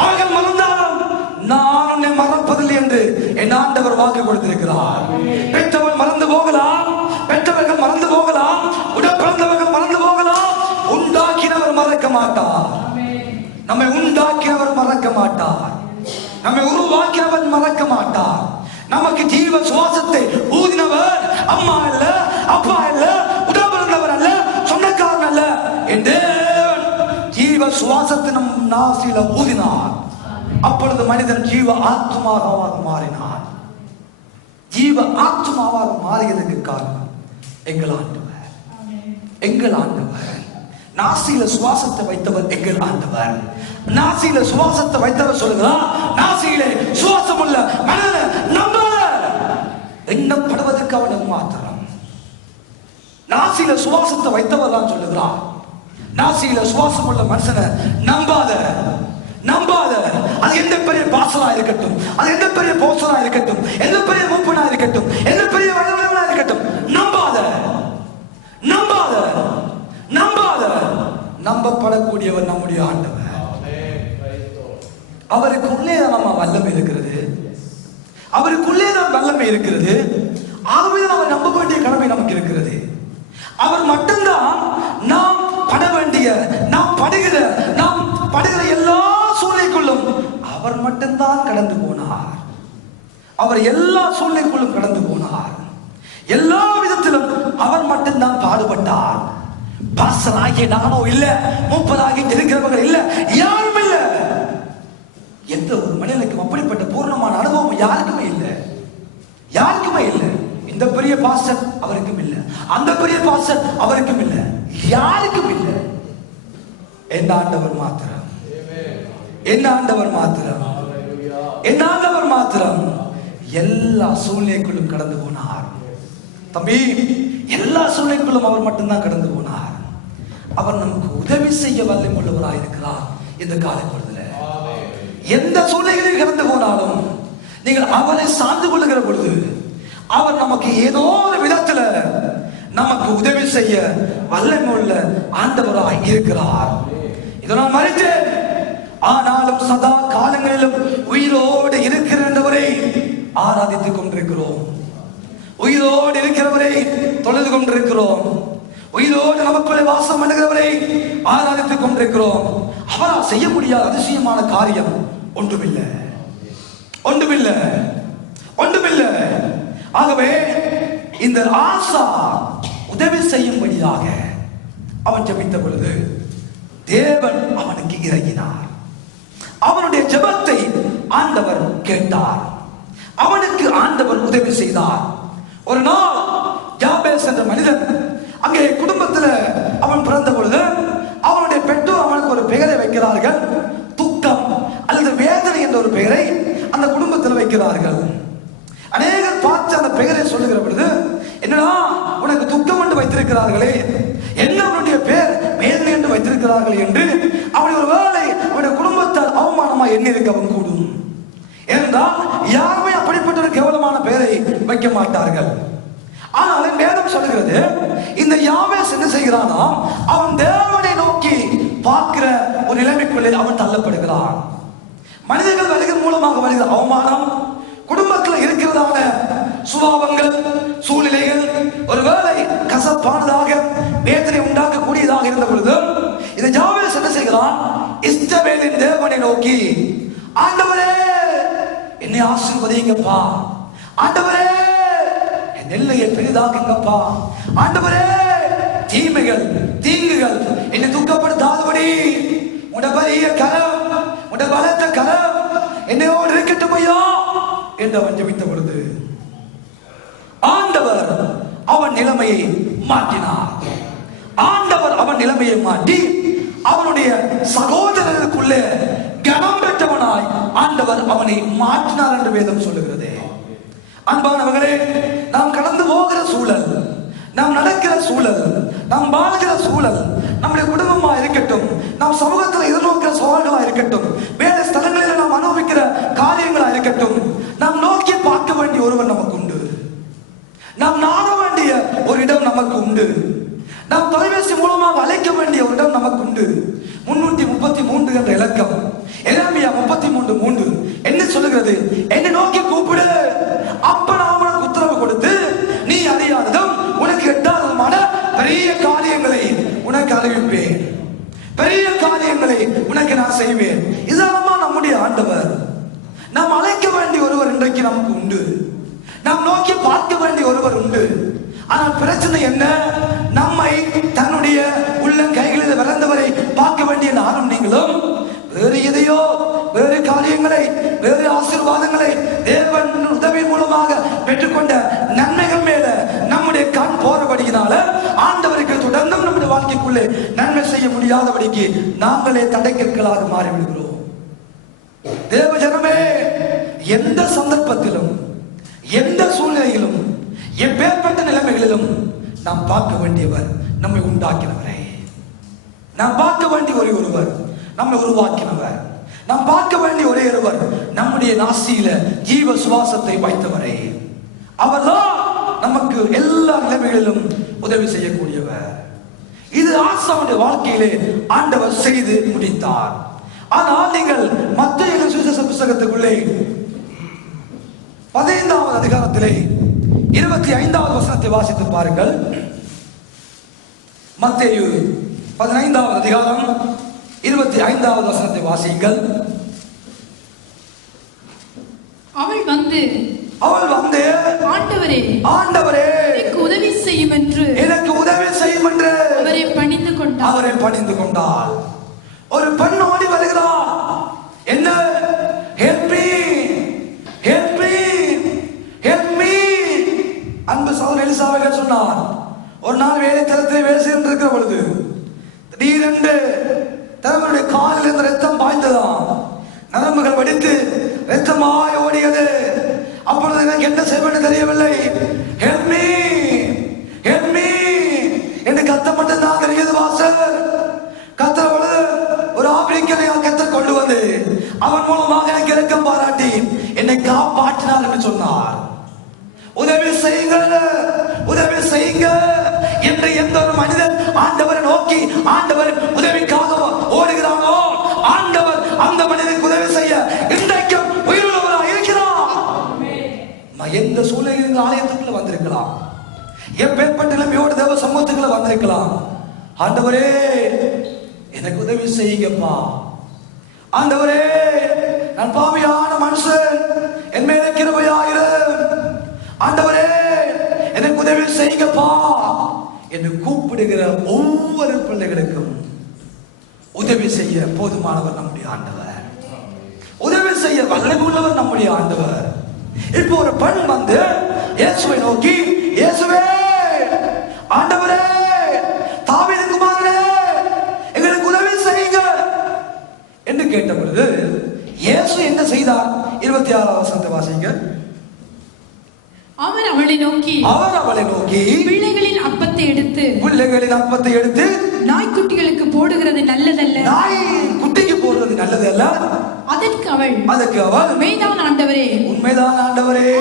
அவர்கள் மறந்தாலும் நான் உன்னை மறப்பதில்லை என்று என் ஆண்டவர் வாக்கு கொடுத்திருக்கிறார். பெற்றவள் மறந்து போகலாம், பெற்றவர்கள் மறந்து போகலாம், உடன் பிறந்தவர்கள் மறந்து போகலாம், உண்டாக்கினவர் மறக்க மாட்டார். நம்மை உண்டாக்கினவர் மறக்க மாட்டார். நம்மை உருவாக்கினவர் மறக்க மாட்டார். நமக்கு ஜீவ சுவாசத்தை ஊதினவர் அம்மா அல்ல, அப்பா அல்ல, உடன் பிறந்தவர் அல்ல, சொந்தக்காரன் அல்ல. என் தேவன் ஜீவ சுவாசத்தை நம் நாசில ஊதினார். அப்பொழுது மனிதன் ஜீவ ஆத்மாவாக மாறினான். ஜீவ ஆத்மாவாக மாறியதற்கு காரணம் எங்கள் ஆண்டவர். எங்கள் ஆண்டவர் நாசியில சுவாசத்தை வைத்தவர் எங்கள் ஆண்டவர். நாசியில சுவாசத்தை வைத்தவர் சொல்லுகிறார், நாசியிலே சுவாசம் உள்ள மனிதனை நம்பாத. எண்ணப்படுவதற்கு அவனுக்கு மாத்திரம். நாசியில சுவாசத்தை வைத்தவர் தான் சொல்லுகிறார், நாசியில சுவாசம் உள்ள மனுஷனை நம்பாத, நம்பாத. அது எந்த பெரிய பாசலா இருக்கட்டும், அது எந்த பெரிய போசலா இருக்கட்டும், எந்த பெரிய மூப்பனா இருக்கட்டும், எந்த பெரிய வயவனா இருக்கட்டும், நம்பாத, நம்பாத, நம்பாத. நம்பப்படக்கூடியவர் நம்முடைய ஆண்டவர். அவருக்குள்ளே தான் நம்ம வல்லமை இருக்கிறது. அவருக்குள்ளே தான் வல்லமை இருக்கிறது. ஆகவே நம்ம நம்ப வேண்டிய கடமை நமக்கு இருக்கிறது. அவர் மட்டும்தான் நாம் பட வேண்டிய, நாம் படுகிற எல்லா சூழ்நிலைக்குள்ளும் அவர் மட்டும்தான் கடந்து போனார். அவர் எல்லா சூழ்நிலைக்குள்ளும் கடந்து போனார். எல்லா விதத்திலும் அவர் மட்டும்தான் பாடுபட்டார். பாஸ்டராகிய நானோ இல்ல, மூப்பராகி இருக்கிறவர்கள் இல்ல, யாரும் இல்ல. எந்த ஒரு மனிதனுக்கும் அப்படிப்பட்ட பூர்ணமான அனுபவம் யாருக்குமே இல்லை, யாருக்குமே இல்லை. இந்த பெரிய பாஸ்டர் அவருக்கும் இல்லை, அந்த பெரிய பாஸ்டர் அவருக்கும் இல்லை, யாருக்கும் இல்லை. என் ஆண்டவர் மாத்திரம், என் ஆண்டவர் மாத்திரம், என் ஆண்டவர் மாத்திரம் எல்லா சூழ்நிலைக்குள்ளும் கடந்து போனார். தம்பி, எல்லா சூழ்நிலைக்குள்ளும் அவர் மட்டும்தான் கடந்து போனார். அவர் நமக்கு உதவி செய்ய வல்லமை உள்ளவராக இருக்கிறார். இந்த காலை பொழுதுல எந்த சூழ்நிலைகளில் கடந்து போனாலும் நீங்கள் அவரை சார்ந்து கொள்ளுகிற பொழுது அவர் நமக்கு ஏதோ ஒரு விதத்துல நமக்கு உதவி செய்ய வல்லமை உள்ள ஆண்டவராய் இருக்கிறார். இதை நான் மறித்தேன், ஆனாலும் சதா காலங்களிலும் உயிரோடு இருக்கிறவரை ஆராதித்துக் கொண்டிருக்கிறோம். உயிரோடு இருக்கிறவரை தொழுது கொண்டிருக்கிறோம். உயிரோடு நமக்குள்ளே வாசம் பண்ணுகிறவரை ஆராதித்துக் கொண்டிருக்கிறோம். அவரால் செய்ய முடியாத அதிசயமான காரியம் ஒன்றுமில்லை, ஒன்றுமில்லை, ஒன்றுமில்லை. ஆகவே இந்த ஆசா உதவி செய்யும்படியாக அவன் ஜெபித்த பொழுது தேவன் அவனுக்கு இறங்கினார். அவனுடைய ஜெபத்தை ஆண்டவர் கேட்டார். அவனுக்கு ஆண்டவர் உதவி செய்தார். ஒரு நாள் யாபேஸ் என்ற மனிதன் அங்கே குடும்பத்தில் அவன் பிறந்த பொழுது அவனுடைய பெற்றோர் அவனுக்கு ஒரு பெயரை வைக்கிறார்கள். துக்கம் அல்லது வேதனை என்ற ஒரு பெயரை அந்த குடும்பத்தில் வைக்கிறார்கள். அநேகர் பார்த்து அந்த பெயரை சொல்லுகிற பொழுது, என்னடா உனக்கு துக்கம் என்று வைத்திருக்கிறார்களே, என்ன அவனுடைய பெயர் வேதனை என்று வைத்திருக்கிறார்கள் என்று அவன் ஒரு வேளை அவனுடைய குடும்பத்தால் அவமானமா எண்ணி இருக்க அவன் கூடும். ஏனென்றால் யாருமே அப்படிப்பட்ட ஒரு கேவலமான பெயரை வைக்க மாட்டார்கள். ஆனால் வேதம் சொல்லுகிறது, இந்த யாபேஸ் என்ன செய்கிறானா, அவன் தேவனை நோக்கி பார்க்கிற ஒரு நிலைமைக்குள்ளே அவன் தள்ளப்படுகிறான். மனிதர்கள் வருகிற மூலமாக வருகிற அவமானம், குடும்பத்தில் இருக்கிறதான சுபாவங்கள், சூழ்நிலைகள் ஒருவேளை கசப்பானதாக வேதனை உண்டாக்கக்கூடியதாக இருந்த பொழுது இந்த யாபேஸ் என்ன செய்கிறான், இஸ்ரவேலின் தேவனை நோக்கி, ஆண்டவரே என்னை ஆசீர்வதிங்கப்பா, ஆண்டவரே என் எல்லையை பெரிதாக்குங்கப்பா, ஆண்டவரே தீமைகள் தீங்குகள் என்னை துக்கப்படுத்தாதபடி உடைய பெரிய கரம், உடைய பலத்த கரம் என்னையோடு இருக்கட்டும் ஐயா என்று அவன் ஜெபித்த பொழுது ஆண்டவர் அவன் நிலைமையை மாற்றினார். ஆண்டவர் அவன் நிலைமையை மாற்றி அவனுடைய சகோதரருக்குள்ளே கனம் பெற்றவனாய் ஆண்டவர் அவனை மாற்றினார் என்று வேதம் சொல்லுகிறது. அன்பானவர்களே, நாம் கடந்து போகிற சூழல், நாம் நடக்கிற சூழல், நாம் வாழ்கிற சூழல், நம்முடைய குடும்பமா இருக்கட்டும், நாம் சமூகத்தில் எதிர்நோக்கிற சவால்களா இருக்கட்டும், வேறு ஸ்தலங்களில் நாம் அனுபவிக்கிற காரியங்களா இருக்கட்டும், நாம் நோக்கி பார்க்க வேண்டிய ஒருவர் நமக்கு உண்டு. நாம் நாட வேண்டிய ஒரு இடம் நமக்கு உண்டு. நாம் தொலைபேசி மூலமாக அழைக்க வேண்டிய ஒரு இடம் நமக்கு உண்டு. 333 என்ற இலக்கம், எரேமியா 33:3 என்ன சொல்லுகிறது, என்னை நோக்கி கூப்பிடு, அப்ப நான் உனக்கு உத்தரவு கொடுத்து நீ அறியாததும் உனக்கு எட்டாததுமான பெரிய காரியங்களை உனக்கு அறிவிப்பேன், பெரிய காரியங்களை உனக்கு நான் செய்வேன். இதெல்லாம் நம்முடைய ஆண்டவர். நாம் அழைக்க வேண்டிய ஒருவர் இன்றைக்கு நமக்கு உண்டு. நாம் நோக்கி பார்க்க வேண்டிய ஒருவர் உண்டு. ஆனால் பிரச்சனை என்ன, நம்மை தன்னுடைய உள்ளங்கைகளில் வளர்ந்தவரை பார்க்க வேண்டிய நானும் நீங்களும் வேறு எதையோ, வேறு காரியங்களை, வேறு ஆசீர்வாதங்களை தேவன் உதவி மூலமாக பெற்றுக்கொண்ட நன்மைகள் மேல நம்முடைய கண் போறபடியினால ஆண்டவருக்கு தொடர்ந்தும் நம்முடைய வாழ்க்கைக்குள்ளே நன்மை செய்ய முடியாதபடிக்கு நாங்களே தடைக்கற்களாக மாறிவிடுகிறோம். தேவ ஜனமே, எந்த சந்தர்ப்பத்திலும், எந்த சூழ்நிலையிலும், எப்பேற்பட்ட நிலைமைகளிலும் நாம் பார்க்க வேண்டியவர் நம்மை உண்டாக்கினவரை, நாம் பார்க்க வேண்டிய ஒருவர் நம்மை உருவாக்கினவர், நாம் பார்க்க வேண்டிய ஒருவர் நம்முடைய நாசியில ஜீவ சுவாசத்தை வைத்தவரை. அவர்தான் நமக்கு எல்லா நிலைமைகளிலும் உதவி செய்யக்கூடியவர். இது ஆசாவுடைய வாழ்க்கையிலே ஆண்டவர் செய்து முடித்தார். ஆனால் நீங்கள் மத்தேயு சுவிசேஷ புத்தகத்துக்குள்ளே 15வது அதிகாரத்திலே 25வது வசனத்தை வாசித்து பாருங்கள். மத்தேயு 15வது அதிகாரம் 25வது வசனத்தை வாசியுங்கள். அவள் வந்து ஆண்டவரே, ஆண்டவரே எனக்கு உதவி செய்யும் என்று அவரை பணிந்து கொண்டாள். ஒரு பெண் ஓடி வருகிறார். என்ன? Help me, help me, help me. அன்பு சகோதரர் எலிசாபெத் சொன்னார், ஒரு நாள் வேலை தளத்தில் வேலை செய்து இருக்கிற பொழுது திடீரென்று தன்னுடைய காலில் இருந்த ரத்தம் பாய்ந்ததாம். நரம்புகள் வடித்து ரத்தமாய் ஓடியது. அப்பொழுது எனக்கு என்ன செய்வது தெரியவில்லை. ஹெல்ப் மீ, ஆண்டவர் உதவிக்காக ஓடுகிறானோ, ஆண்டவர் அந்த மனிதனுக்கு உதவி செய்ய இன்றைக்கும் உயிருள்ளவராக இருக்கிறார். எந்த சூழ்நிலையில் ஆலயத்துக்குள்ள வந்திருக்கலாம், எப்பேற்பட்ட நிலைமையோடு தேவ சமூகத்துக்குள்ள வந்திருக்கலாம். ஆண்டவரே எனக்கு உதவி செய்யுங்கப்பா, ஆண்டவரே நான் பாவியான மனுஷன், என் மேல கிருபையாயிரு, ஆண்டவரே எனக்கு உதவி செய்யுங்கப்பா என்று கூப்பிடுகிற ஒவ்வொரு பிள்ளைகளுக்கும் உதவி செய்ய போதுமானவர் நம்முடைய ஆண்டவர், உதவி செய்ய வல்லமை உள்ளவர் நம்முடைய ஆண்டவர். இப்போ ஒரு பெண் வந்து இயேசுவை நோக்கி, இயேசுவே ஆண்டவரே தாவீதின் குமாரனே எங்களுக்கு உதவி செய்யுங்க என்று கேட்ட பொழுது இயேசு என்ன செய்தார்? 26வது வசனத்தை வாசிங்க. அவர் அவளை நோக்கி பிள்ளைகளின் அப்பத்தை எடுத்து நாய்க்குட்டிகளுக்கு போடுகிறது நல்லதல்ல, நாய்க்குட்டிக்கு போடுறது நல்லதல்ல. அதற்கு அவள் உண்மைதான் ஆண்டவரே,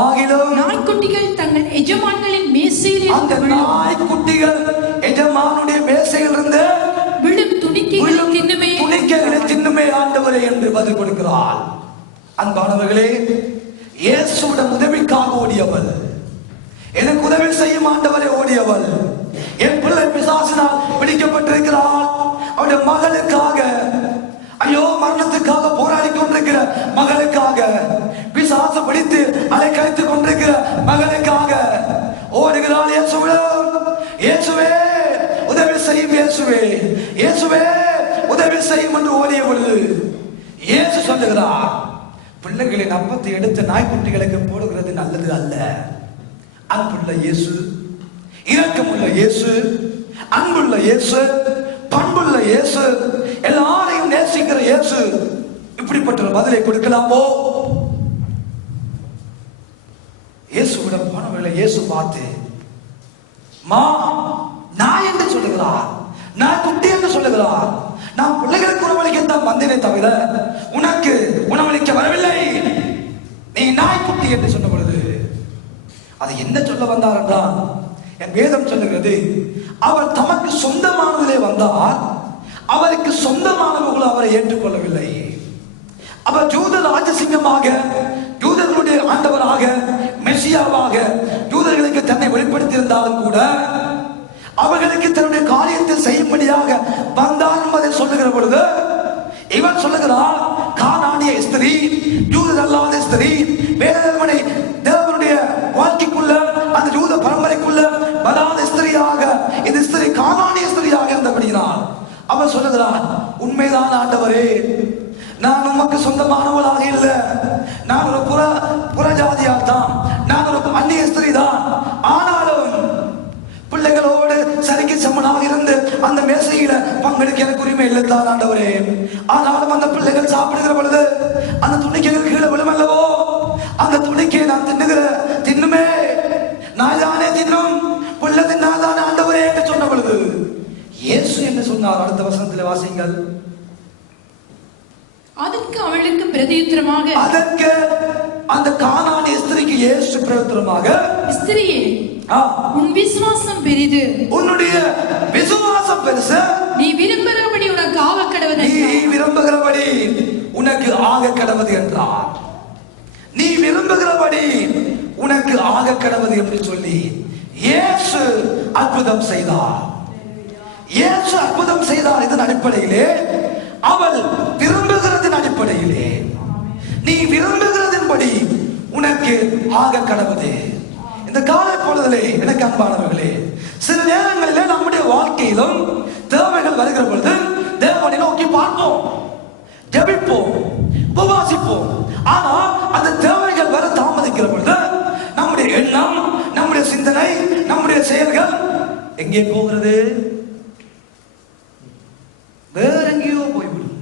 ஆகிலும் நாய்க்குட்டிகள் தங்கள் எஜமான்களின் மேசையில் அந்த நாய்க்குட்டிகள் எஜமானுடைய மேசையில் இருந்து விழும் துணிக்கைகளை தின்னுமே ஆண்டவரே என்று பதில் கொடுக்கிறாள். அன்பானவர்களே, இயேசுவிடம் உதவிக்காக ஓடியவள், எனக்கு உதவி செய்யும் ஆண்டவரை ஓடியவள், என் பிள்ளை பிசாசினால் பிடிக்கப்பட்டிருக்கிறாள், அவருடைய மகளுக்காக, ஐயோ மரணத்துக்காக போராடி கொண்டிருக்கிற மகளுக்காக, பிசாசு பிடித்து அலைக்கழித்துக் கொண்டிருக்கிற மகளுக்காக ஓடுகிறாள். இயேசுவே உதவி செய்யும், இயேசுவே உதவி செய்யும் என்று ஓடிய பொழுது இயேசு சொல்லுகிறார், பிள்ளைகளின் அப்பத்தை எடுத்து நாய்க்குட்டிகளுக்கு போடுகிறது நல்லது அல்ல. அன்புள்ள இயேசு, இரக்கமுள்ள இயேசு, அன்புள்ள இயேசு, பண்புள்ள இயேசு, எல்லாரையும் நேசிக்கிற இயேசு இப்படிப்பட்ட பதிலை கொடுக்கலாமோ? இயேசுவிடம் போனவர்களை இயேசு பார்த்து, மா நான் என்று சொல்லுகிறார், நான் குட்டி என்று சொல்லுகிறார், நான் பிள்ளைகளுக்கு உணவளிக்கத்தான் வந்தேனே தவிர உனக்கு உணவளிக்க வரவில்லை, நீ நாய்க்குட்டி என்று சொன்ன பொழுது அது என்ன சொல்ல வந்தார் என்றால், என் வேதம் சொல்லுகிறது, அவர் தமக்கு சொந்தமானதிலே வந்தார், அவருக்கு சொந்தமானவர்களும் அவரை ஏற்றுக்கொள்ளவில்லை. அவர் யூத ராஜசிங்கமாக, யூதர்களுடைய ஆண்டவராக, மெசியாவாக யூதர்களுக்கு தன்னை வெளிப்படுத்தியிருந்தாலும் கூட அவர்களுக்கு தன்னுடைய காரியத்தை செய்யும்படியாக வந்தார் என்பதை சொல்லுகிற பொழுது இவன் சொல்லுகிறார், கானானிய ஸ்திரீ, யூதர் அல்லாத ஸ்திரீ, வேதமனை தேவனுடைய வாழ்க்கைக்குள்ள, அந்த யூத பரம்பரைக்குள்ள வராத ஸ்திரீயாக, இந்த ஸ்திரீ கானானிய ஸ்திரீயாக இருந்தபடியால் அவன் சொல்லுகிறான், உண்மைதான் ஆண்டவரே, நான் உமக்கு சொந்தமானவளாக இல்லை, நான் ஒரு புறஜாதியார் தான், நான் ஒரு அந்நிய ஸ்திரீ தான், ஆனாலும் பிள்ளைகளோடு சரிக்கு சமனாக இருந்து அந்த மேசையில பங்கெடுக்க எனக்கு உரிமை இல்லை தான் ஆண்டவரே. ஆனாலும் அந்த பிள்ளைகள் சாப்பிடுகிற பொழுது அந்த துணிக்கைகள் கீழே விழுமல்லவோ, அந்த துணிக்கையை நான் தின்னுமே, நான் தானே தின்னும், பிள்ளை தின்னாதானே ஆண்டவரே என்று சொன்ன பொழுது இயேசு என்ன சொன்னார்? அடுத்த வசனத்தில் வாசிங்கள். அதற்கு அவளுக்கு பிரதியுத்தரமாக, அதற்கு அந்த கானானிய ஸ்திரீக்கு இயேசு பிரதியுத்தரமாக, ஸ்திரீயே உன் விசுவாசம் பெரிது, உன்னுடைய விசுவாசம் பெருசு, நீ விரும்புகிறபடி உனக்கு ஆக கடவது, நீ விரும்புகிறபடி உனக்கு ஆக கடவது என்றார். நீ விரும்புகிறபடி உனக்கு ஆக கடவது என்று சொல்லி இயேசு அற்புதம் செய்தார். இயேசு அற்புதம் செய்தார். இதன் அடிப்படையிலே, அவள் விரும்புகிறதின் அடிப்படையிலே, நீ விரும்புகிறதின்படி உனக்கு ஆக கடவுது. இந்த காலை பொழுதிலே எனக்கு அன்பானவர்களே, சில நேரங்களிலே நம்முடைய வாழ்க்கையிலும் தேவைகள் வருகிற பொழுது தேவனை நோக்கி பார்ப்போம், ஜெபிப்போம், உபவாசிப்போம். ஆனால் அந்த தேவைகள் வர தாமதிக்கிற பொழுது நம்முடைய எண்ணம், நம்முடைய சிந்தனை, நம்முடைய செயல்கள் எங்கே போகிறது? வேற எங்கேயோ போய்விடும்.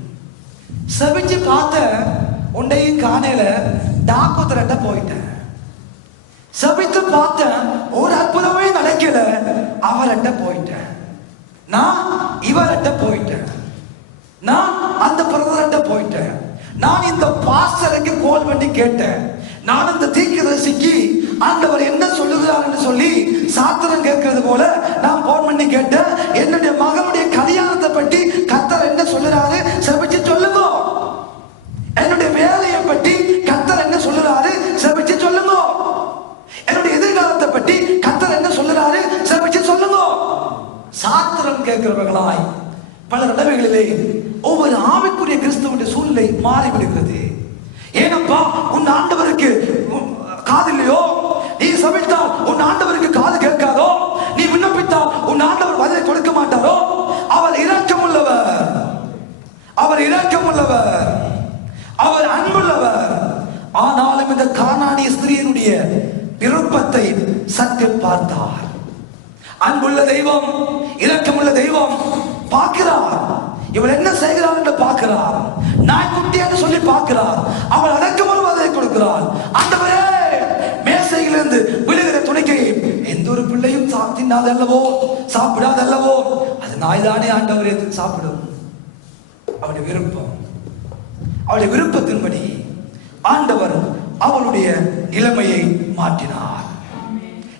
செவிச்சு பார்த்த உண்டையும் காணையில டாக்குத்திரட்ட போயிட்டேன். சபித்து பார்த்தேன், ஒரு அற்புதமே நடக்கல, அவர்கிட்ட போயிட்டேன், நான் இவர்கிட்ட போயிட்டேன், நான் அந்த பிரதர்கிட்ட போயிட்டேன், நான் இந்த பாஸ்டருக்கு கால் பண்ணி கேட்டேன், நான் இந்த தீர்க்கதரிசிக்கு ஆண்டவர் என்ன சொல்லுகிறார் என்று சொல்லி சாத்திரம் கேட்கிறது போல நான் போன் பண்ணி கேட்டேன், என்னுடைய மகன் சாத்திரம் கேட்கிறவர்களாய் பல தடவைகளிலே ஒவ்வொரு ஆவிக்குரிய கிறிஸ்தவனுடைய சூழ்நிலை மாறிவிடுகிறது. ஏனப்பா உன் ஆண்டவருக்கு காது இல்லையோ, நீ சமைத்தால் உன் ஆண்டவருக்கு காது கேட்காதோ, நீ விண்ணப்பித்தால் உன் ஆண்டவர் பதிலை கொடுக்க மாட்டாரோ? அவர் இரக்கமுள்ளவர், அவர் இரக்கமுள்ளவர், அவர் அன்புள்ளவர். ஆனாலும் இந்த கானானிய ஸ்திரீயினுடைய விருப்பத்தை சற்று பார்த்தார். அன்புள்ள தெய்வம், இரக்கமுள்ள தெய்வம் பார்க்கிறார். இவள் என்ன செய்கிறார் என்று பார்க்கிறார். நாய்க்குட்டி என்று சொல்லி பார்க்கிறார். அவள் அதற்கு முழுவதை கொடுக்கிறாள். ஆண்டவரே, மேசையிலிருந்து விழுகிற துணிக்கை எந்த ஒரு பிள்ளையும் தின்னாதல்லவோ, சாப்பிடாதல்லவோ, அது நாய்தானே ஆண்டவரே சாப்பிடும். அவளுடைய விருப்பம், அவளுடைய விருப்பத்தின்படி ஆண்டவர் அவளுடைய நிலைமையை மாற்றினார்.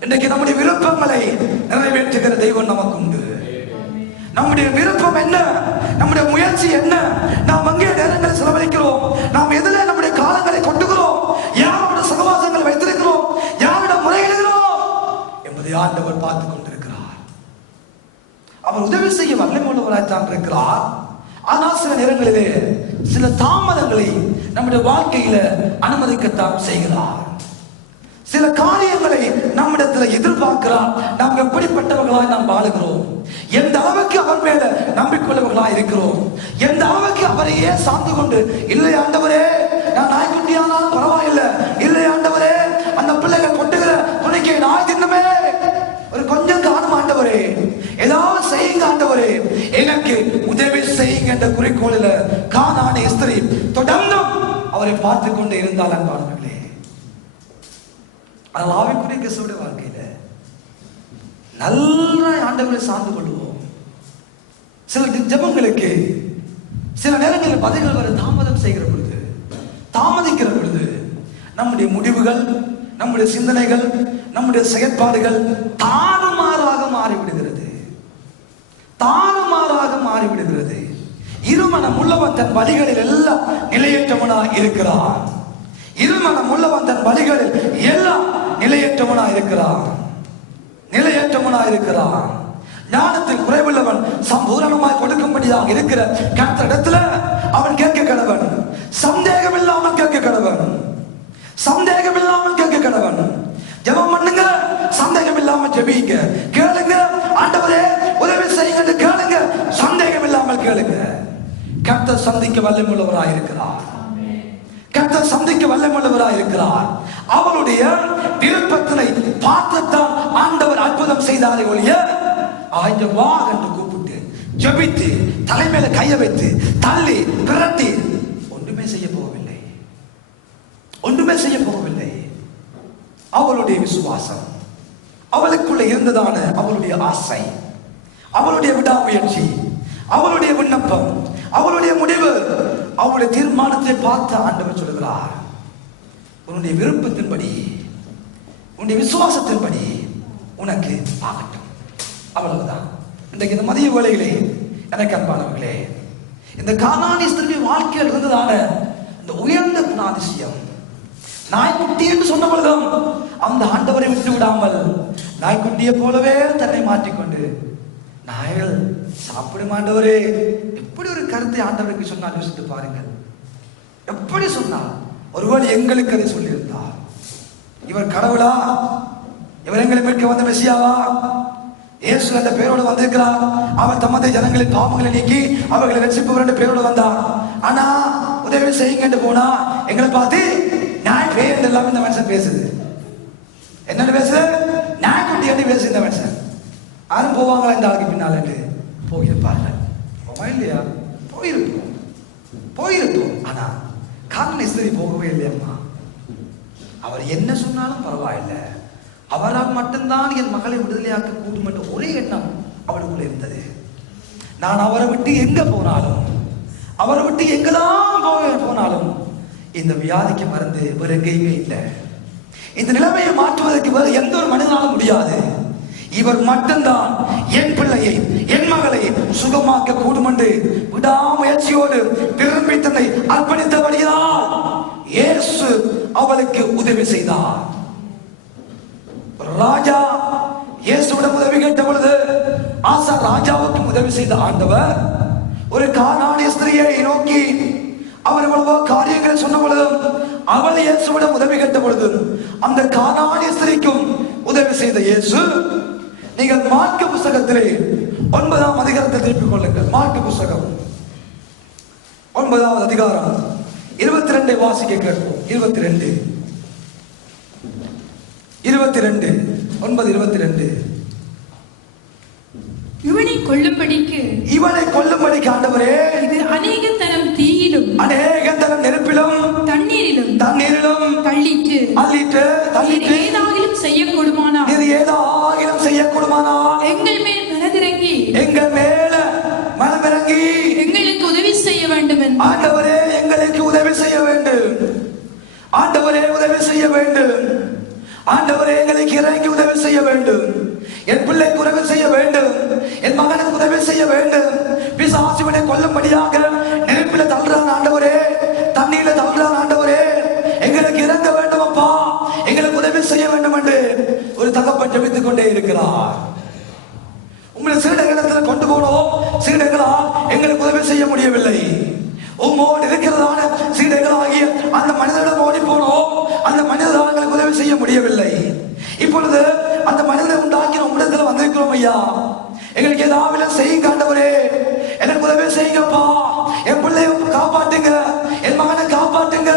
இன்றைக்கு நம்முடைய விருப்பங்களை நிறைவேற்றுகிற தெய்வம் நமக்கு உண்டு. நம்முடைய விருப்பம் என்ன, நம்முடைய முயற்சி என்ன, நாம் அங்கே நேரங்களை செலவழிக்கிறோம், நாம் எதில் நம்முடைய காலங்களை கொண்டுகிறோம், யாரோட சகவாசங்களை வைத்திருக்கிறோம், யாரிடம் முறையிடுகிறோம் என்பதை ஆண்டவர் பார்த்துக் கொண்டிருக்கிறார். அவர் உதவி செய்ய வல்லமையுள்ளவராய்த்தான் இருக்கிறார். ஆனால் சில நேரங்களிலே சில தாமதங்களை நம்முடைய வாழ்க்கையில அனுமதிக்கத்தான் செய்கிறார். சில காரியங்களை நம்மிடத்தில் எதிர்பார்க்கிறார். நாம் எப்படிப்பட்டவர்களாய் நாம் வாழுகிறோம், எந்த அளவுக்கு அவர் மேல நம்பிக்கையுள்ளவர்களாய் இருக்கிறோம், எந்த அளவுக்கு அவரையே சார்ந்து கொண்டு, இல்லை ஆண்டவரே நான் நாய்க்குட்டியானாலும் பரவாயில்லை, இல்லை ஆண்டவரே அந்த பிள்ளைகள் கொட்டுகிற துணைக்கை நாய் தின்னமே, ஒரு கொஞ்சம் காணும் ஆண்டவரே, ஏதாவது செய்யுங்க ஆண்டவரே, எனக்கு உதவி செய்யுங்க என்ற குறிக்கோளில் கானானிய ஸ்திரீ தொடர்ந்தும் அவரை பார்த்து கொண்டு இருந்தால் அன்பானவர்களே, ஆனால் ஆவிக்குரிய கிறிஸ்துவுடைய வாழ்க்கையில நல்ல ஆண்டவரை சார்ந்து கொள்வோம். சில ஜெபங்களுக்கு சில நேரங்களில் பதில்கள் வர தாமதம் செய்கிற பொழுது, தாமதிக்கிற பொழுது நம்முடைய முடிவுகள், நம்முடைய சிந்தனைகள், நம்முடைய செயற்பாடுகள் தாறுமாறாக மாறிவிடுகிறது, தாறுமாறாக மாறிவிடுகிறது. இருமனம் உள்ளவன் தன் வழிகளில் எல்லாம் நிலையற்றவனாய் இருக்கிறான். இருமனம் உள்ளவன் தன் வழிகளில் எல்லாம் நிலையற்றவனாய் இருக்கிறான், நிலையற்றவனாய் இருக்கிறான். ஞானத்தில் குறைவுள்ளவன் சம்பூரணமாய் கொடுக்கும்படியாக இருக்கிற கர்த்தரிடத்துல அவன் கேட்க கடவன், சந்தேகம் இல்லாமல் கேட்க கடவன், சந்தேகம் இல்லாமல் கேட்க கடவன். ஜெபம் பண்ணுங்க, சந்தேகம் இல்லாமல் ஜெபிங்க, கேளுங்க, ஆண்டவரே உதவி செய்யுங்க கேளுங்க, சந்தேகம் இல்லாமல் கேளுங்க. கர்த்தர் சந்திக்க வல்லமையுள்ளவராய் இருக்கிறார், கர்த்தர் சந்திக்க வல்லமையுள்ளவராய் இருக்கிறார். அவளுடைய விருப்பத்தினை பார்த்துத்தான் ஆண்டவர் அற்புதம் செய்தாரே ஒழிய, ஆய்ந்த வா என்று கூப்பிட்டு ஜெபித்து தலைமையில கைய வைத்து தள்ளி பிரட்டி ஒன்றுமே செய்ய போகவில்லை, ஒன்றுமே செய்ய போகவில்லை. அவளுடைய விசுவாசம், அவளுக்குள்ள இருந்ததான அவளுடைய ஆசை, அவளுடைய விடாமுயற்சி, அவளுடைய விண்ணப்பம், அவளுடைய முடிவு, அவளுடைய தீர்மானத்தை பார்த்து ஆண்டவர் சொல்லுகிறார், உன்னுடைய விருப்பத்தின்படி, உன்னுடைய விசுவாசத்தின்படி உனக்கு ஆகட்டும். அவ்வளவுதான். இன்றைக்கு இந்த மதிய வேளையிலே எனக்கு அன்பானவர்களே, இந்த கானானிய ஸ்திரீ வாழ்க்கையில் இருந்ததான இந்த உயர்ந்த குணாதிசயம், நாய்க்குட்டி என்று சொன்ன பொழுதும் அந்த ஆண்டவரை விட்டு விடாமல் நாய்க்குட்டியை போலவே தன்னை மாற்றிக்கொண்டு, நாய்கள் சாப்பிடும் ஆண்டவரே, எப்படி ஒரு கருத்தை ஆண்டவருக்கு சொன்னால் யோசித்து பாருங்கள். எப்படி சொன்னார்? ஒருவேளை எங்களுக்கு அதை சொல்லியிருந்தார், இவர் கடவுளா, இவர் எங்களை மீட்க வந்த மெசியாவா, இயேசு என்ற பெயரோடு வந்திருக்கிறார், அவர் தமது ஜனங்களின் பாவங்களை நீக்கி அவர்களை ரட்சிப்பவர் என்ற பெயரோடு வந்தார், ஆனா உதவி செய்யுங்க என்று போனா எங்களை பார்த்து நாய் பேர் எல்லாம் இந்த மனுஷன் பேசுது. என்னன்னு பேசுது? நாய்க்குட்டி என்று பேசு இந்த மனுஷன். யாரும் போவாங்களா இந்த ஆளுக்கு பின்னால் என்று? போயிருப்பார்கள், இல்லையா? போயிருப்போம், போயிருப்போம். ஆனா காரண ஸ்திரீ போகவே இல்லையம்மா. அவர் என்ன சொன்னாலும் பரவாயில்லை, அவரால் மட்டும்தான் என் மகளை விடுதலையாக்க கூடும் என்ற ஒரே எண்ணம் அவளுக்குள்ள இருந்தது. நான் அவரை விட்டு எங்க போனாலும், அவரை விட்டு எங்கதான் போனாலும் இந்த வியாதிக்கு மருந்து வேறு எங்கேயுமே இல்லை. இந்த நிலைமையை மாற்றுவதற்கு வேறு எந்த ஒரு மனிதனாலும் முடியாது. இவர் மட்டும்தான் என் பிள்ளையை, என் மகளை சுகமாக்க கூடும் என்று விடாமுயற்சியோடு விரும்பி தன்னை அர்ப்பணித்தபடியால் இயேசு அவளுக்கு உதவி செய்தார். ராஜா இயேசுவிடம் உதவி கேட்ட பொழுது ஆசா ராஜாவுக்கு உதவி செய்த ஆண்டவர் ஒரு கானானிய ஸ்திரியை நோக்கி அவர் எவ்வளவோ காரியங்களை சொன்ன பொழுதும் அவள் இயேசுவிடம் உதவி கேட்ட பொழுது அந்த கானானிய ஸ்திரிக்கும் உதவி செய்த இயேசு, நீங்கள் மார்க்கு புஸ்தகத்திலே 9ஆம் அதிகாரத்தை திருப்பிக் கொள்ளுங்கள். மார்க்கு புஸ்தகம் 9ஆவது அதிகாரம் 22 வாசிக்க கேட்போம். 22 9:22. இவனை கொல்லும்படிக்கு ஆண்டவரே, இது அநேக தரம் தீயிலும் அநேக தரம் நெருப்பிலும் தண்ணீரிலும் தள்ளிட்டு ஏதாகிலும் செய்யக்கூடுமானால் எங்கள் மேல் மனதிறங்கி எங்களுக்கு உதவி செய்ய வேண்டும் என்று. ஆண்டவரே, எங்களுக்கு உதவி செய்ய வேண்டும். ஆண்டவரே, உதவி செய்ய வேண்டும். ஆண்டவரே, எங்களுக்கு இறங்கி உதவி செய்ய வேண்டும். என் பிள்ளைக்கு உதவி செய்ய வேண்டும். என் மகனுக்கு உதவி செய்ய வேண்டும். பிசாசுவினை கொல்லும்படியாக நெருப்பில தள்ளுறான் ஆண்டவரே, தண்ணீர்ல தள்ளுறான் ஆண்டவரே, எங்களுக்கு இறங்க வேண்டும் அப்பா, எங்களுக்கு உதவி செய்ய வேண்டும் என்று ஒரு தகப்பன் ஜெபித்துக் கொண்டே இருக்கிறார். உங்களை சீடர்களிடத்தில் கொண்டு போனோம், சீடர்களால் எங்களுக்கு உதவி செய்ய முடியவில்லை. உம்மோடு இருக்கிறதான சீடர்களாகிய அந்த மனிதனிடம் ஓடி போனோம், அந்த மனிதனால் எங்களுக்கு உதவி செய்ய முடியவில்லை. இப்பொழுது அந்த மனிதனை உண்டாக்கின உங்களிடத்தில் வந்திருக்கிறோம் ஐயா, எங்களுக்கு ஏதாவது செய்யுங்க ஆண்டவரே, எனக்கு உதவி செய்யுங்கப்பா, என் பிள்ளைய காப்பாட்டுங்க, என் மகனை காப்பாட்டுங்க,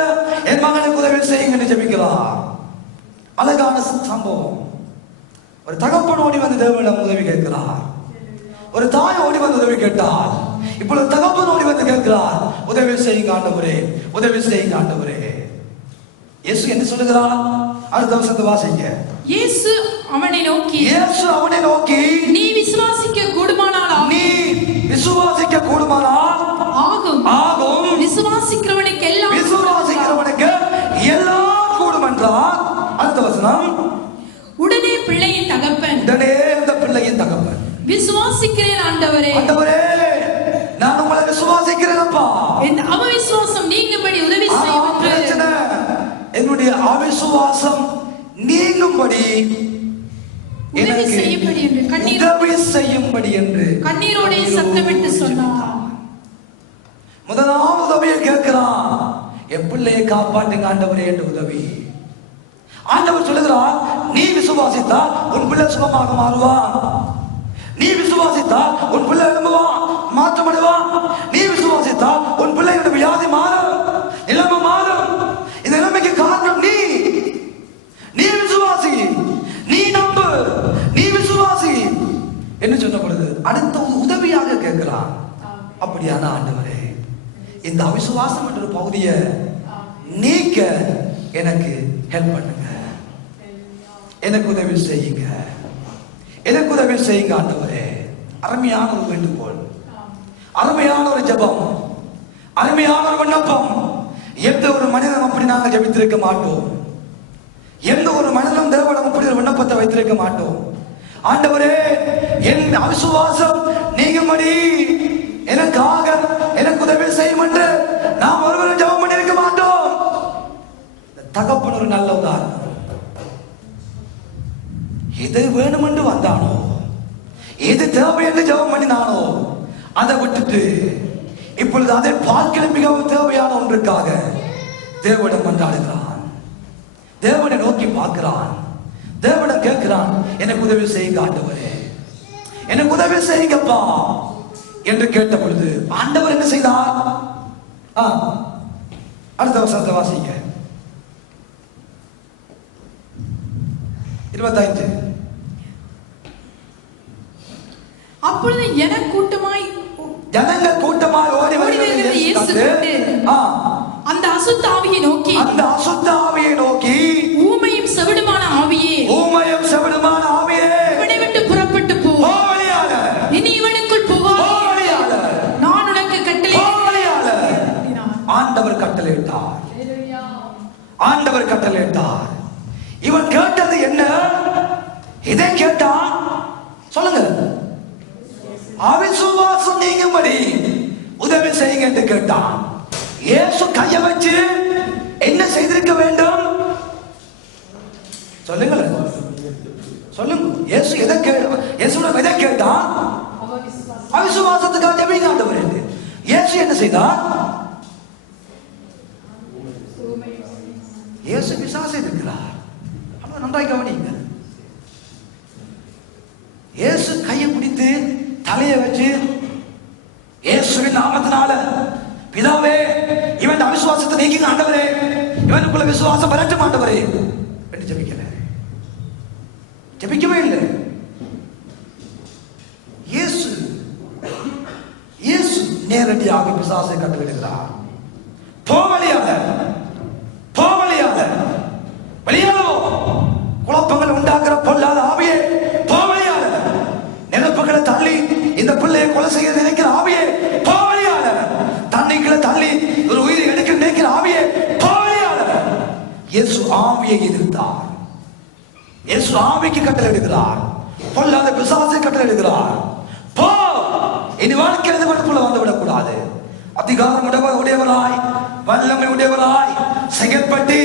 என் மகனுக்கு உதவி செய்யுங்கன்னு ஜெபிக்கிறார். அழகான சம்பவம். ஒரு தகப்பன் ஓடி வந்து தேவனிடம் உதவி கேட்கிறார். ஒரு தாய் ஓடி வந்து உதவி கேட்டார். இப்பொழுது தகப்பன் ஓடி வந்து கேட்கிறார், உதவி செய்யுங்க ஆண்டவரே, உதவி செய்யுங்க ஆண்டவரே. இயேசு என்ன சொல்லுகிறார்? அடுத்த வசனத்தை வாசிங்க. இயேசு அவனை நோக்கி நீ விசுவாசிக்க கூடுமானால் ஆகும். விசுவாசிக்கிறவனுக்கு எல்லாம் கூடும் என்றார். அடுத்த வசனம். உடனே பிள்ளையின் தகப்பன் விசுவாசிக்கிறேன் ஆண்டவரே, நான் உங்களை விசுவாசிக்கிறேன் அப்பா, என் அவிசுவாசம் நீங்கும்படி உதவி செய்யும் என்று. என்னுடைய அவிசுவாசம் நீங்கும்படி உதவி செய்யும்படி என்று கண்ணீரோடு சத்தமிட்டு சொன்னார். முதலாவது உதவியை கேட்கிறான், என் பிள்ளையை காப்பாற்றுங்க ஆண்டவரே என்று உதவி. ஆண்டவர் சொல்லுகிறார், நீ விசுவாசித்தால் உன் பிள்ளை சுகமாக மாறுவான். நீ விசுவாசித்தால் உன் பிள்ளை எழும்புவான், மாற்றமடைவான். நீ விசுவாசித்தால் உன் பிள்ளையோட வியாதி மாறும், நிலைமை மாறும். இந்த நிலைமைக்கு காரணம் நீ விசுவாசி, நீ நம்பு, நீ விசுவாசி என்று சொன்ன பொழுது அடுத்த உதவியாக கேட்கிறான். அப்படியான ஆண்டவரே, இந்த அவிசுவாசம் என்ற பகுதியை நீக்க எனக்கு ஹெல்ப் பண்ணுங்க, எனக்கு உதவி செய்யுங்க, எனக்கு உதவி செய்யுங்க ஆண்டவரே. அருமையான ஒரு வேண்டுகோள், அருமையான ஒரு ஜெபம், அருமையான ஒரு விண்ணப்பம். எந்த ஒரு மனிதனும் அப்படி நாங்கள் ஜெபித்திருக்க மாட்டோம். எந்த ஒரு மனிதனும் தேவனிடம் அப்படி ஒரு விண்ணப்பத்தை வைத்திருக்க மாட்டோம். ஆண்டவரே, என் அவிசுவாசம் நீங்கும்படி எனக்காக எனக்கு உதவி செய்யும் என்று நாம் ஒருவரும் ஜெபம் பண்ணியிருக்க மாட்டோம். தகப்பன் ஒரு நல்ல உதாரணம். எது வேணும் என்று வந்தானோ, எது தேவை என்று ஜெபம் பண்ணினானோ அதை விட்டுட்டு இப்பொழுது அதை பார்க்க மிகவும் தேவையான ஒன்றுக்காக தேவனிடம் மன்றாடுகிறான், தேவனை நோக்கி பார்க்கிறான், தேவனிடம் கேட்கிறான், எனக்கு உதவி செய்யுங்க ஆண்டவரே, எனக்கு உதவி செய்யுங்கப்பா என்று கேட்ட பொழுது ஆண்டவர் என்ன செய்தார்? அடுத்த வசனத்தை வாசிங்க. 25. அப்பொழுது ஜனங்கள் கூட்டமாய் ஓடி வருகிறதை இயேசு கண்டு அந்த அசுத்த ஆவியை நோக்கி ஊமையும் செவிடுமான ஆவியே இவனை விட்டு புறப்பட்டு போ, இனி இவனுக்குள் புகாதே, நான் உனக்கு கட்டளையிட்டேன். ஆண்டவர் கட்டளையிட்டார். இவன் கேட்டது என்ன? இதை கேட்டான். சொல்லுங்க, அவிசுவாசம் நீங்கும்படி உதவி செய்யுங்க என்று கேட்டான். இயேசு கையை வச்சு என்ன செய்திருக்க வேண்டும்? சொல்லுங்க. எதை கேட்டான்? அவிசுவாசத்துக்காக ஜெபிங்க ஆண்டவரே. இயேசு என்ன செய்தார்? இயேசு பிசாசை எதிர்க்கிறார். அப்ப நன்றாய் கவனிங்க. இயேசு கையை பிடித்து தலையை வச்சு இயேசுவின் நாமத்தினால பிதாவே இவன் அவிசுவாசத்தை நீக்கிங்க ஆண்டவரே, இவனுக்குள்ள விசுவாசம் வரட்டும் ஆண்டவரே என்று ஜெபிக்கல. ஜெபிக்கவே இல்லை. இயேசு நேரடியாக பிசாசை கட்டளையிடுகிறார். வெளியாலோ குழப்பங்கள் உண்டாக்குற பொல்லாத ஆவியே போவழியால, நினைப்புகளை தள்ளி இந்த பிள்ளையை கொலை செய்ய நினைக்கிற ஆவியே போவழியால, தண்ணிக்குள்ள தள்ளி ஒரு உயிரை எடுக்க நினைக்கிற ஆவியே போவழியால. இயேசு ஆவியை எதிர்த்தார். இயேசு ஆவிக்கு கட்டளையிடுகிறார். பொல்லாத பிசாசை கட்டளையிடுகிறார். போ, இனி வாழ்க்கையில் எதிர்ப்புல வந்துவிடக் கூடாது. அதிகாரம் உடையவராய் வல்லமை உடையவராய் செயல்பட்டு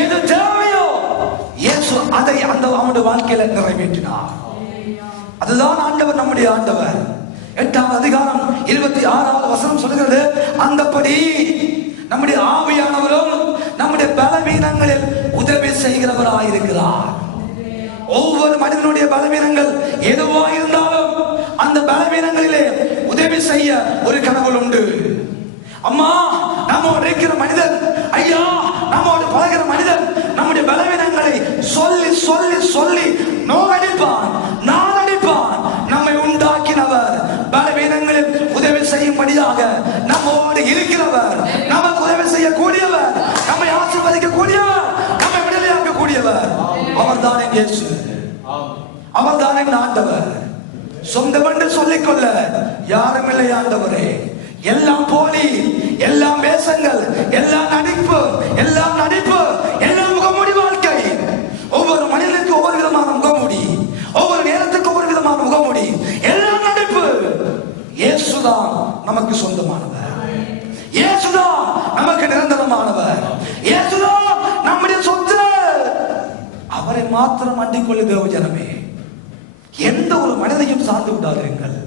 எது தேவையோ இயேசு அதை அந்த அவனுடைய வாழ்க்கையில நிறைவேற்றினார். அதுதான் ஆண்டவர், நம்முடைய ஆண்டவர். 8ஆம் அதிகாரம் 26வது வசனம் சொல்கிறது, அந்தபடி நம்முடைய ஆவியானவரும் நம்முடைய பலவீனங்களில் உதவி செய்கிறவராய் இருக்கிறார். ஒவ்வொரு மனிதனுடைய பலவீனங்கள் எதுவா இருந்தாலும் அந்த பலவீனங்களிலே உதவி செய்ய ஒரு கடவுள் உண்டு. அம்மா, நம்மோடு இருக்கிற மனிதன், ஐயா நம்மோடு பழகிற மனிதன் நம்முடைய பலவீனங்களை சொல்லி சொல்லி சொல்லி நோகடிப்பான், நாளடிப்பான். நம்மை உண்டாக்கினவர், பலவீனங்களில் உதவி செய்யும்படியாக நம்மோடு இருக்கிறவர், நமக்கு உதவி செய்யக்கூடியவர், நம்மை ஆசீர்வதிக்க கூடியவர், நம்மை விடுதலையாக்க கூடியவர். அவர்தான் என் இயேசு, அவர்தான் என் ஆண்டவர். சொந்தம் என்று சொல்லிக்கொள்ள யாரும் இல்லை ஆண்டவரே. எல்லாம் போலி, எல்லாம் வேஷங்கள், எல்லாம் நடிப்பு, எல்லாம் முகமூடி வாழ்க்கை. ஒவ்வொரு மனிதனுக்கு ஒவ்வொரு விதமான முகமூடி, ஒவ்வொரு நேரத்துக்கு ஒவ்வொரு விதமான முகமூடி, எல்லாம் நடிப்பு. இயேசுதான் நமக்கு சொந்தமானவர், இயேசுதான் நமக்கு நிரந்தரமானவர், இயேசுதான் நம்முடைய சொத்து. அவரை மாத்திரம் அண்டிக் கொள்ள தேவ ஜனமே. எந்த ஒரு மனிதையும் சார்ந்து விடாதீர்கள்.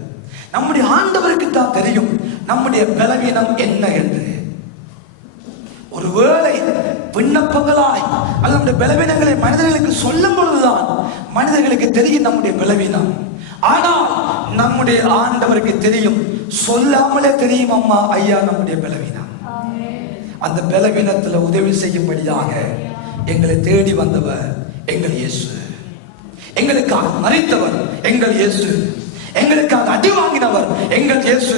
நம்முடைய ஆண்டவருக்கு தான் தெரியும் நம்முடைய பலவீனம் என்ன என்று. ஒருவேளை விண்ணப்பங்களாய் அல்லது நம்முடைய பலவீனங்களை மனிதர்களுக்கு சொல்லும் பொழுதுதான் மனிதர்களுக்கு தெரியும் நம்முடைய பலவீனம். ஆனால் நம்முடைய ஆண்டவருக்கு தெரியும், சொல்லாமலே தெரியும் அம்மா ஐயா நம்முடைய பலவீனம். அந்த பலவீனத்தில் உதவி செய்யும்படியாக எங்களை தேடி வந்தவர் எங்கள் இயேசு. எங்களுக்காக மரித்தவர் எங்கள் இயேசு. எங்களுக்காக அடி வாங்கினவர் எங்கள் இயேசு.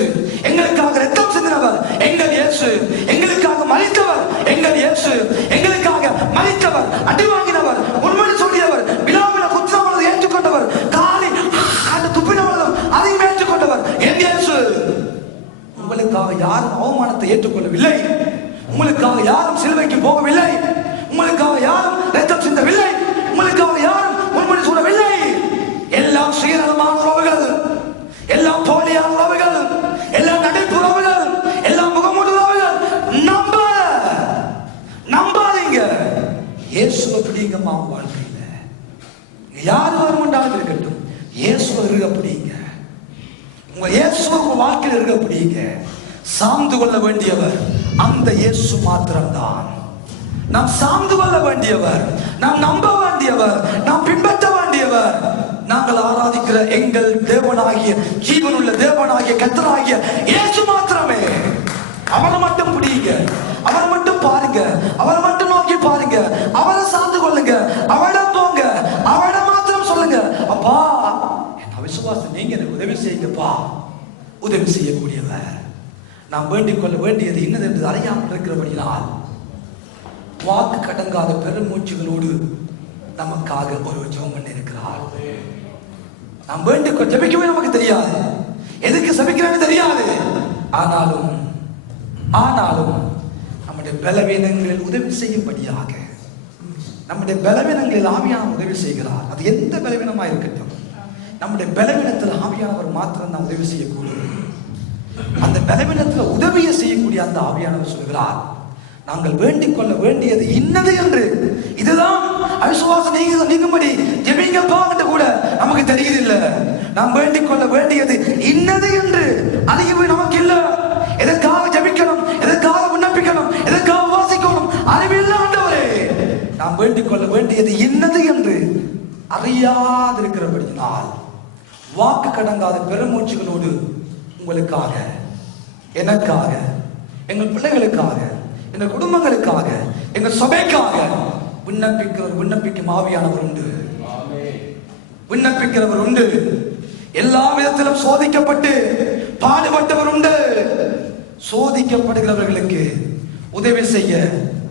எங்களுக்காக ரத்தம் சிந்தினவர் எங்கள் இயேசு. எங்களுக்காக மரித்தவர் எங்கள் இயேசு. எங்களுக்காக மரித்தவர், அடி வாங்கினவர், உண்மையை சொல்லியவர், விழாவில குற்றவாளி ஏற்றுக்கொண்டவர், காலி அந்த துப்பினவர்களும் அதையும் ஏற்றுக்கொண்டவர் என் இயேசு. உங்களுக்காக யாரும் அவமானத்தை ஏற்றுக்கொள்ளவில்லை. உங்களுக்காக யாரும் சிலுவைக்கு போகவில்லை. உங்களுக்காக யாரும் ரத்தம் சிந்தவில்லை. உங்களுக்காக யாரும் உண்மையை சொல்லவில்லை. எல்லாம் சுயநலமான உறவுகள், எல்லாம் போலியான உறவுகள், எல்லாம் நடிப்பு உறவுகள், எல்லாம் முகமூடி உறவுகள். நம்பாதீங்க. இயேசுவை பிடிங்கம்மா வாழ்க்கையில. யார் வருமானாலும் இருக்கட்டும், இயேசுவை இருக்க பிடிங்க. உங்க இயேசுவை உங்க வாழ்க்கையில் இருக்க பிடிங்க. சார்ந்து கொள்ள வேண்டியவர் அந்த இயேசு மாத்திரம்தான். நாம் சார்ந்து கொள்ள வேண்டியவர், நாம் நம்ப வேண்டியவர், நாம் பின்பற்ற வேண்டியவர் நாங்கள் ஆராதிக்கிற எங்கள் தேவனாகிய ஜீவனுள்ள தேவனாகிய கர்த்தராகிய இயேசு மாத்திரமே. அவரை மட்டும் பிடிங்க, அவரை மட்டும் பாருங்க, அவரை மட்டும் நோக்கி பாருங்க, அவரை சார்ந்து கொள்ளுங்க, அவரிடம் போங்க, அவரிடம் மாத்திரம் சொல்லுங்க, அப்பா என் அவிசுவாசம் நீங்க எனக்கு உதவி செய்யுங்கப்பா. உதவி செய்யக்கூடியவர். நாம் வேண்டிக் கொள்ள வேண்டியது இன்னது என்று அறியாமல் இருக்கிறபடியால் வாக்கு கடங்காத பெருமூச்சுகளோடு நமக்காக ஒரு ஜெபம் பண்ணி இருக்கிறார். நாம் வேண்டிக் ஜெபிக்கவே நமக்கு தெரியாது, எதுக்கு சபிக்கிறேன்னு தெரியாது. ஆனாலும் நம்முடைய பலவீனங்களில் உதவி செய்யும்படியாக நம்முடைய பலவீனங்களில் ஆவியானவர் உதவி செய்கிறார். அது எந்த பலவீனமா இருக்கட்டும், நம்முடைய பலவீனத்தில் ஆவியானவர் மாத்திரம் தான் உதவி செய்யக்கூடிய. அந்த பலவீனத்தில் உதவியை செய்யக்கூடிய அந்த ஆவியானவர் சொல்கிறார், நாங்கள் வேண்டிக் கொள்ள வேண்டியது இன்னது என்று, இதுதான் அவிசுவாசம் நீங்கும்படி ஜெபிங்கப்பா என்று கூட நமக்கு தெரியுதில்ல. நாம் வேண்டிக் கொள்ள வேண்டியது இன்னது என்று அறிவு நமக்கு இல்ல. எதற்காக ஜெபிக்கணும், எதற்காக விண்ணப்பிக்கணும், எதற்காக வாசிக்கணும் அறிவில்லை ஆண்டவரே. நாம் வேண்டிக் கொள்ள வேண்டியது இன்னது என்று அறியாதிருக்கிறபடியால் வாக்கு கடங்காத பெருமூச்சுகளோடு உங்களுக்காக, எனக்காக, எங்கள் பிள்ளைகளுக்காக, எங்கள் குடும்பங்களுக்காக, எங்கள் சபைக்காக விண்ணப்பிக்கும் ஆவியானவர் உண்டு. விண்ணப்பிக்கிறவர் உண்டு. எல்லா விதத்திலும் சோதிக்கப்பட்டு பாடுபட்டவர் உண்டு. சோதிக்கப்படுகிறவர்களுக்கு உதவி செய்ய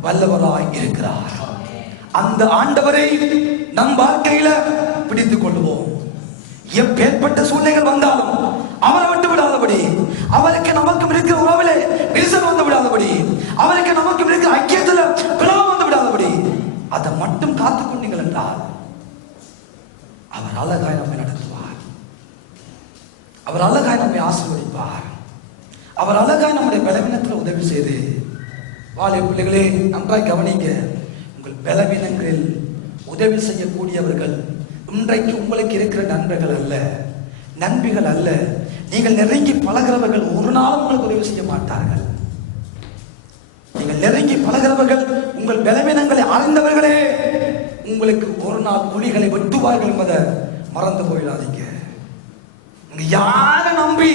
வல்லவராய் இருக்கிறார். அந்த ஆண்டவரை நம் வாழ்க்கையில பிடித்துக் கொள்வோம். எப்பேற்பட்ட சூழ்நிலைகள் வந்தாலும் அவரை விட்டு விடாதபடி, அவருக்கு நமக்கும் இருக்கிற உறவிலே விரிசல் வந்து விடாதபடி, அவருக்கு நமக்கும் இருக்கிற ஐக்கியத்துல பிளவு வந்து விடாதபடி அதை மட்டும் காத்துக்கொண்டீங்கள் என்றால் அவர் அழகாய் நம்மை நடத்துவார். அவர் அழகாய் நம்மை ஆசீர்வதிப்பார். அவர் அழகாய் நம்முடைய பலவீனத்தில் உதவி செய்து, வாலிப பிள்ளைகளே நன்றாய் கவனிங்க. உங்கள் பலவீனங்களில் உதவி செய்யக்கூடியவர்கள் இன்றைக்கு உங்களுக்கு இருக்கிற நண்பர்கள் அல்ல, நண்பிகள் அல்ல. நீங்கள் நெருங்கி பழகிறவர்கள் ஒரு நாளும் உங்களுக்கு உதவி செய்ய மாட்டார்கள். நீங்கள் நெருங்கி பழகிறவர்கள், உங்கள் பலவீனங்களை அறிந்தவர்களே உங்களுக்கு ஒரு நாள் குழிகளை வெட்டுவார்கள் என்பதை மறந்து போயிடாதீங்க. யாரை நம்பி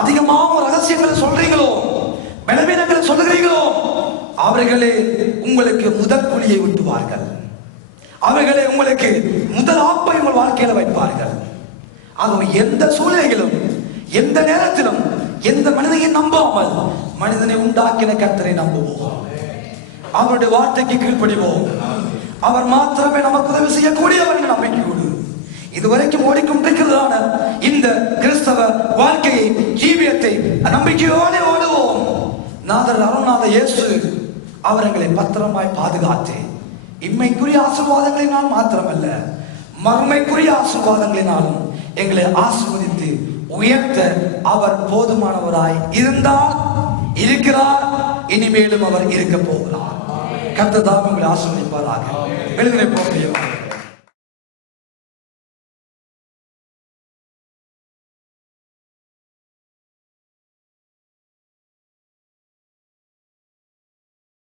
அதிகமாக ரகசியங்களை சொல்றீங்களோ, பலவீனங்களை சொல்லுகிறீங்களோ, அவர்களே உங்களுக்கு முதல் குழியை வெட்டுவார்கள். அவர்களே உங்களுக்கு முதல் ஆப்பை உங்கள் வாழ்க்கையில வைப்பார்கள். ஆகவே எந்த சூழ்நிலையிலும், எந்த நேரத்திலும் எந்த மனிதனை நம்பாமல் மனிதனை உண்டாக்கின கர்த்தரை நம்புவோம். அவருடைய வார்த்தைக்கு கீழ்ப்படிவோம். அவர் மாத்திரமே நமக்கு உதவி செய்யக்கூடியவர் என்ற நம்பிக்கையோடு இதுவரைக்கும் ஓடிக்கொண்டிருக்கிறதான இந்த கிறிஸ்தவ வாழ்க்கையை, ஜீவியத்தை நம்பிக்கையோடு ஓடுவோம். நாதர் அருணாத இயேசு அவர் எங்களை பத்திரமாய் பாதுகாத்து இம்மைக்குரிய ஆசீர்வாதங்களினால் மாத்திரமல்ல, மறுமைக்குரிய ஆசீர்வாதங்களினாலும் எங்களை ஆசீர்வதித்து உயர்த்த அவர் போதுமானவராய் இருந்தார், இருக்கிறார், இனிமேலும் அவர் இருக்க போகிறார். கர்த்தர் தாமே உங்களை ஆசீர்வதிப்பாராக. எழுதின போகிறோம்.